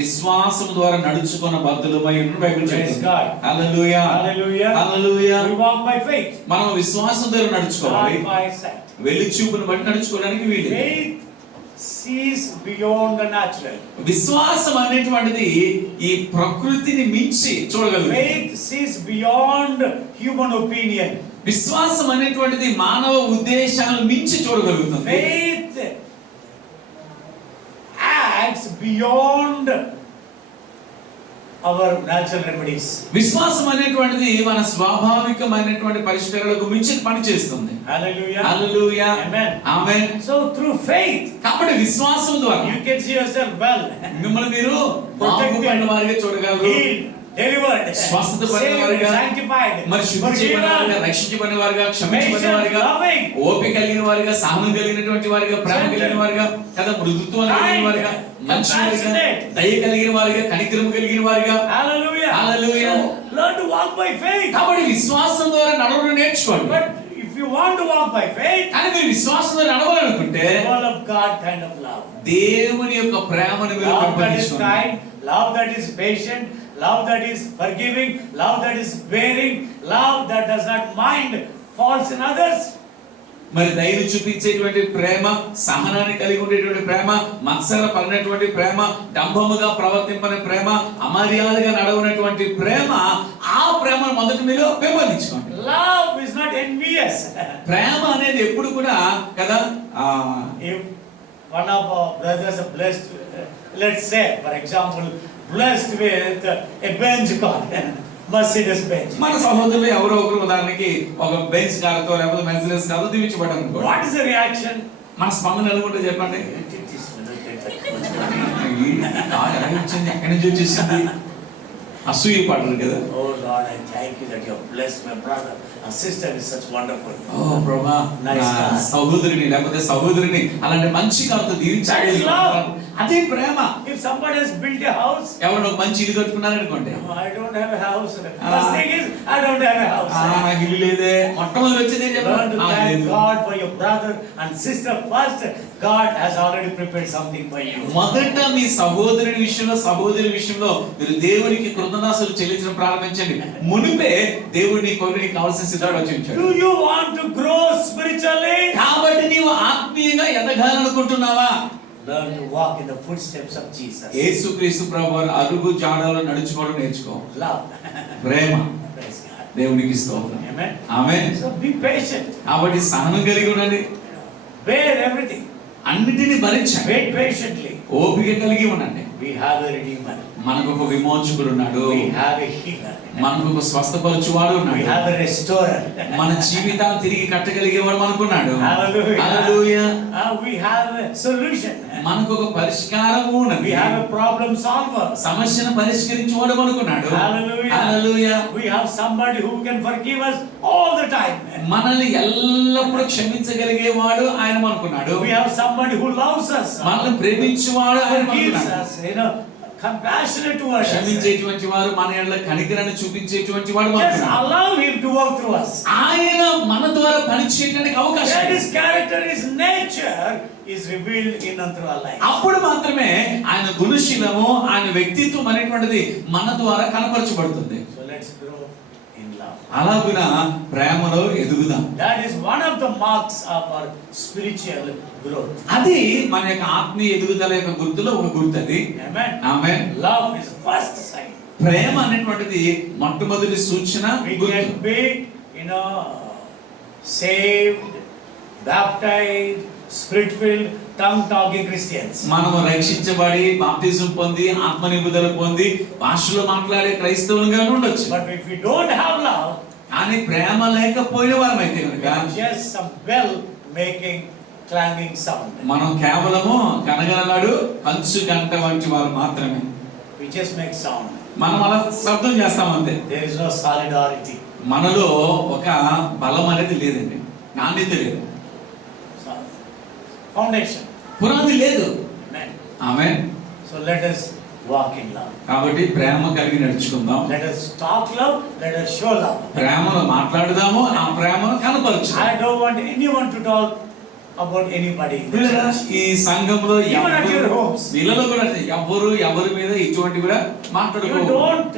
విశ్వాసం ద్వారా నడుచుకున్న బద్ధులమై ఉన్న బైబిల్ Praise చెప్తుంది. God. Hallelujah. Hallelujah. Hallelujah. We walk by faith, మనం విశ్వాసం ద్వారా నడుచుకోవాలి. not by sight. వెలుచూపును బట్టి నడుచుకోవడానికి వీలు. Faith sees beyond the natural. విశ్వాసం అనేటువంటిది ఈ ప్రకృతిని మించి చూడగలదు. Faith sees beyond human opinion. విశ్వాసం అనేటువంటిది మానవ ఉద్దేశాలను మించి చూడగలుగుతుంది. Faith acts beyond our natural remedies. విశ్వాసం అనేటువంటిది మన స్వాభావికమైనటువంటి పరిష్కారాలకు మించి పనిచేస్తుంది. Hallelujah. హల్లెలూయా. Amen. ఆమేన్. So through faith, కాబట్టి విశ్వాసం ద్వారా you can see yourself well, మిమ్మల్ని మీరు బాగుపడిన వారిగా చూడగలరు. healed, delivered, స్వస్థత పడిన saved, వారిగా, sanctified, మరి శుద్ధి చేయబడిన వారిగా, forgiven, రక్షించబడిన వారిగా, క్షమించబడిన patient, వారిగా, loving, ఓపిక కలిగిన వారిగా, సహనం కలిగినటువంటి వారిగా, ప్రేమ కలిగిన వారిగా, కదా మృదుత్వం కలిగిన వారిగా, మంచి వారిగా, దయ కలిగిన వారిగా, కనికరము కలిగిన వారిగా. hallelujah. Hallelujah. So learn to walk by faith. కాబట్టి విశ్వాసం ద్వారా నడవడం నేర్చుకోండి. But if you want to walk by faith, కానీ మీరు విశ్వాసం ద్వారా నడవాలనుకుంటే all of God kind of love. దేవుని యొక్క ప్రేమను మీరు Love that is పెంపొందించుకోండి. kind, love that is patient, love that is forgiving, love that is bearing, love that does not mind faults in others. మరి దయను చూపించేటువంటి ప్రేమ, సహనాన్ని కలిగి ఉండేటువంటి ప్రేమ, మత్సర పడినటువంటి ప్రేమ, డంబముగా ప్రవర్తింపని ప్రేమ, అమర్యాదగా నడవనటువంటి ప్రేమ, ఆ ప్రేమను మొదట మీరు పెంపొందించుకోండి. Love is not envious. ప్రేమ అనేది ఎప్పుడు కూడా కదా If one of our brothers are blessed, let's say for example, blessed with a Benz car, Mercedes Benz. మన సహోదరులు ఎవరో ఒకరు ఉదాహరణకి ఒక బెంచ్ కార్తో లేకపోతే మెర్సిడెస్ కార్తో దీవించబడ్డారు అనుకోండి. What is the reaction? మన స్పందన అనుకుంటే చెప్పండి. ఎలా వచ్చింది, ఎక్కడి నుంచి వచ్చేసింది? అసూయ పడరు కదా. Oh Lord, I thank you that you have blessed my brother Our sister is such wonderful. ఓ ప్రభా Nice నా God. సహోదరుని లేకపోతే సహోదరుని అలాంటి మంచి కాలతో That is love. అదే ప్రేమ. If somebody has built a house, ఎవరు ఒక మంచి ఇల్లు కట్టుకున్నారనుకోండి, no, I don't have a house. First thing is, I don't have a house. నాకు ఇల్లు లేదే, మొట్టమొదటి వచ్చేది ఏం Learn to చెప్పాలి? thank God for your brother and sister first. God has already prepared something for you. మొదట మీ సహోదరుని విషయంలో సహోదరి విషయంలో మీరు దేవునికి కృతజ్ఞతలు చెల్లించడం ప్రారంభించండి. మునుపే దేవుడు నీ కొరకు నీకు కావాల్సిన సిద్ధం వచ్చి Do you want to grow spiritually? కాబట్టి నీవు ఆత్మీయంగా ఎదగాలనుకుంటున్నావా? Learn to walk in the footsteps of Jesus. యేసుక్రీస్తు ప్రభువారి అడుగు జాడలో నడుచుకోవడం నేర్చుకో. Love. ప్రేమ. Praise God. దేవునికి స్తోత్రం. Amen. Amen. So be patient. కాబట్టి సహనం కలిగి ఉండండి. Bear everything. అన్నిటిని భరించండి. Wait patiently. ఓపిక కలిగి ఉండండి. We have a Redeemer. మనకు ఒక విమోచకుడు ఉన్నాడు. We have a healer. మనకు ఒక స్వస్థపరచువాడు We ఉన్నాడు. have a restorer. మన జీవితాన్ని తిరిగి కట్టగలిగేవాడు మనకున్నాడు. Hallelujah. Hallelujah. We have a solution. మనకు ఒక పరిష్కారము ఉన్నది. We have a problem solver. సమస్యను పరిష్కరించేవాడు మనకున్నాడు. Hallelujah. Hallelujah. We have somebody who can forgive us all the time. మనల్ని ఎల్లప్పుడూ క్షమించగలిగేవాడు ఆయన మనకున్నాడు. We have somebody who loves us. మనల్ని ప్రేమించేవాడు ఆయన Forgives మనకున్నాడు. us, compassionate towards us. క్షమించేటువంటి వారు మన ఎడల కనికరాన్ని చూపించేటువంటి వాడు Just మనకున్నాడు. allow him to work through us. ఆయన మన ద్వారా పని చేయడానికి అవకాశం That ఉంది. his character, his nature is revealed in and through our life. అప్పుడు మాత్రమే ఆయన గుణశీలము ఆయన వ్యక్తిత్వం అనేటువంటిది మన ద్వారా కనపరచబడుతుంది. So let's grow in love. అలాగున ప్రేమలో ఎదుగుదాం. That is one of the marks of our spiritual growth. అది మన యొక్క ఆత్మీయ ఎదుగుదల యొక్క గుర్తులో ఒక గుర్తు అది. Amen. Amen. Love is first sign. ప్రేమ అనేటువంటిది మొట్టమొదటి సూచన We గుర్తు. can be, saved, baptized, spirit-filled, tongue-talking Christians. మనము రక్షించబడి బాప్తిజం పొంది ఆత్మ నింపుదల పొంది భాషలో మాట్లాడే క్రైస్తవులుగా ఉండొచ్చు. But if we don't have love, కానీ ప్రేమ లేకపోయిన వారమైతే we కనుక are just some bell making clanging sound. మనం కేవలము గనగనలాడు కంచు గంట వంటి వారు మాత్రమే. We just make sound. మనం అలా శబ్దం చేస్తామంతే. There is no solidarity. మనలో ఒక బలం అనేది లేదండి, నాణ్యత లేదు, Foundation. పునాది లేదు. Amen. Amen. So let us walk in love. కాబట్టి ప్రేమ కలిగి నడుచుకుందాం. Let us talk love. Let us show love. ప్రేమను మాట్లాడదాము, ఆ ప్రేమను కనపరచు. I don't want anyone to talk about anybody. in the పిల్లరా, church. ఈ సంఘంలో Even at your homes. వీళ్ళలో కూడా ఎవరి మీద ఇటువంటి కూడా You మాట్లాడుకోవద్దు. don't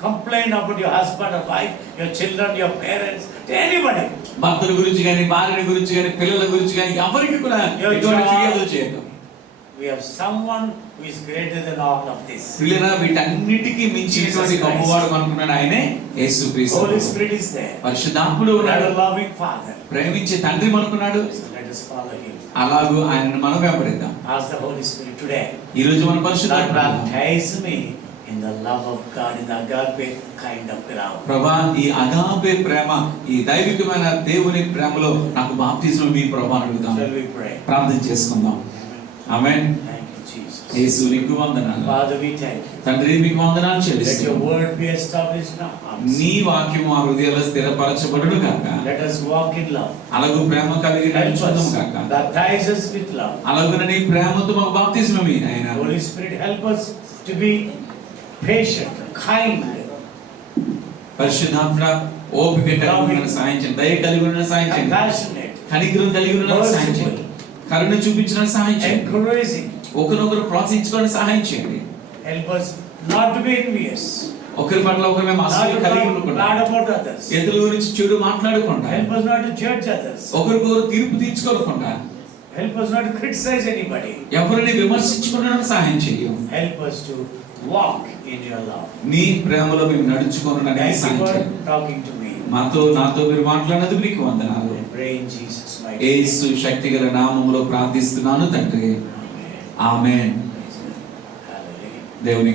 complain about your husband or wife, your children, your parents, to anybody. భర్తల గురించి కానీ భార్యల గురించి కానీ పిల్లల గురించి కానీ ఎవరికి కూడా Your ఎటువంటి job. ఫిర్యాదులు చేయదు. We have someone who is greater than all of this. పిల్లరా, వీటన్నిటికీ మించినటువంటి Jesus Christ. గొప్పవాడు అనుకున్నాడు ఆయనే యేసుక్రీస్తు. Holy Spirit is there. పరిశుద్ధాత్ముడు We ఉన్నాడు. have a loving Father. ప్రేమించే తండ్రి అనుకున్నాడు. So let us follow him. అలాగూ ఆయనను మనం వెంబడిద్దాం. Ask the Holy Spirit today, ఈ రోజు మన Lord, పరిశుద్ధాత్మ baptize me in the love of God, in the agape kind of love. ప్రభా, ఈ అగాపే ప్రేమ, ఈ దైవికమైన దేవుని ప్రేమలో నాకు బాప్తిజం మీ ప్రభా అని అడుగుదాం. Shall we pray? ప్రార్థన చేసుకుందాం. ఆమేన్. Thank you, Jesus. యేసు నీకు వందనాలు. Father, we thank you. తండ్రి మీకు వందనాలు Let your చెల్లిస్తున్నాను. word be established in our hearts. నీ వాక్యం మా హృదయాల్లో స్థిరపరచబడును గాక. Let us walk in love. అలాగూ ప్రేమ కలిగి Help నడుచుకుందాం us. గాక. Baptize us with love. అలాగున నీ ప్రేమతో మాకు బాప్తిజం ఇయ్యి నాయనా. Holy Spirit, help us to be patient, kind, పరిశుద్ధాత్మ ఓపిక కలిగి ఉండడానికి సహాయం చేయండి. దయ కలిగి ఉండడానికి సహాయం చేయండి. compassionate, కనికరం కలిగి ఉండడానికి సహాయం చేయండి. కరుణ చూపించడానికి సహాయం చేయండి. encouraging. ఒకరినొకరు ప్రోత్సహించుకోవడానికి సహాయం చేయండి. Help us not to be envious, ఒకరి పట్ల ఒకరు మేము not అసూయ to కలిగి talk ఉండకుండా, bad about others. ఇతరుల గురించి చెడు మాట్లాడకుండా, Help us not to judge others. ఒకరికొకరు తీర్పు తీర్చుకోకుండా, Help us not to criticize anybody. ఎవరిని విమర్శించుకోవడానికి సహాయం చేయు. Help us to walk in your love. నీ ప్రేమలో మేము నడుచుకోవడానికి Thank you సహాయం for చేయండి. talking to me. నాతో మీరు మాట్లాడినందుకు మీకు వందనాలు. I pray in Jesus' mighty name. యేసు శక్తిగల నామములో ప్రార్థిస్తున్నాను తండ్రి. ఆమేన్. Hallelujah. దేవుని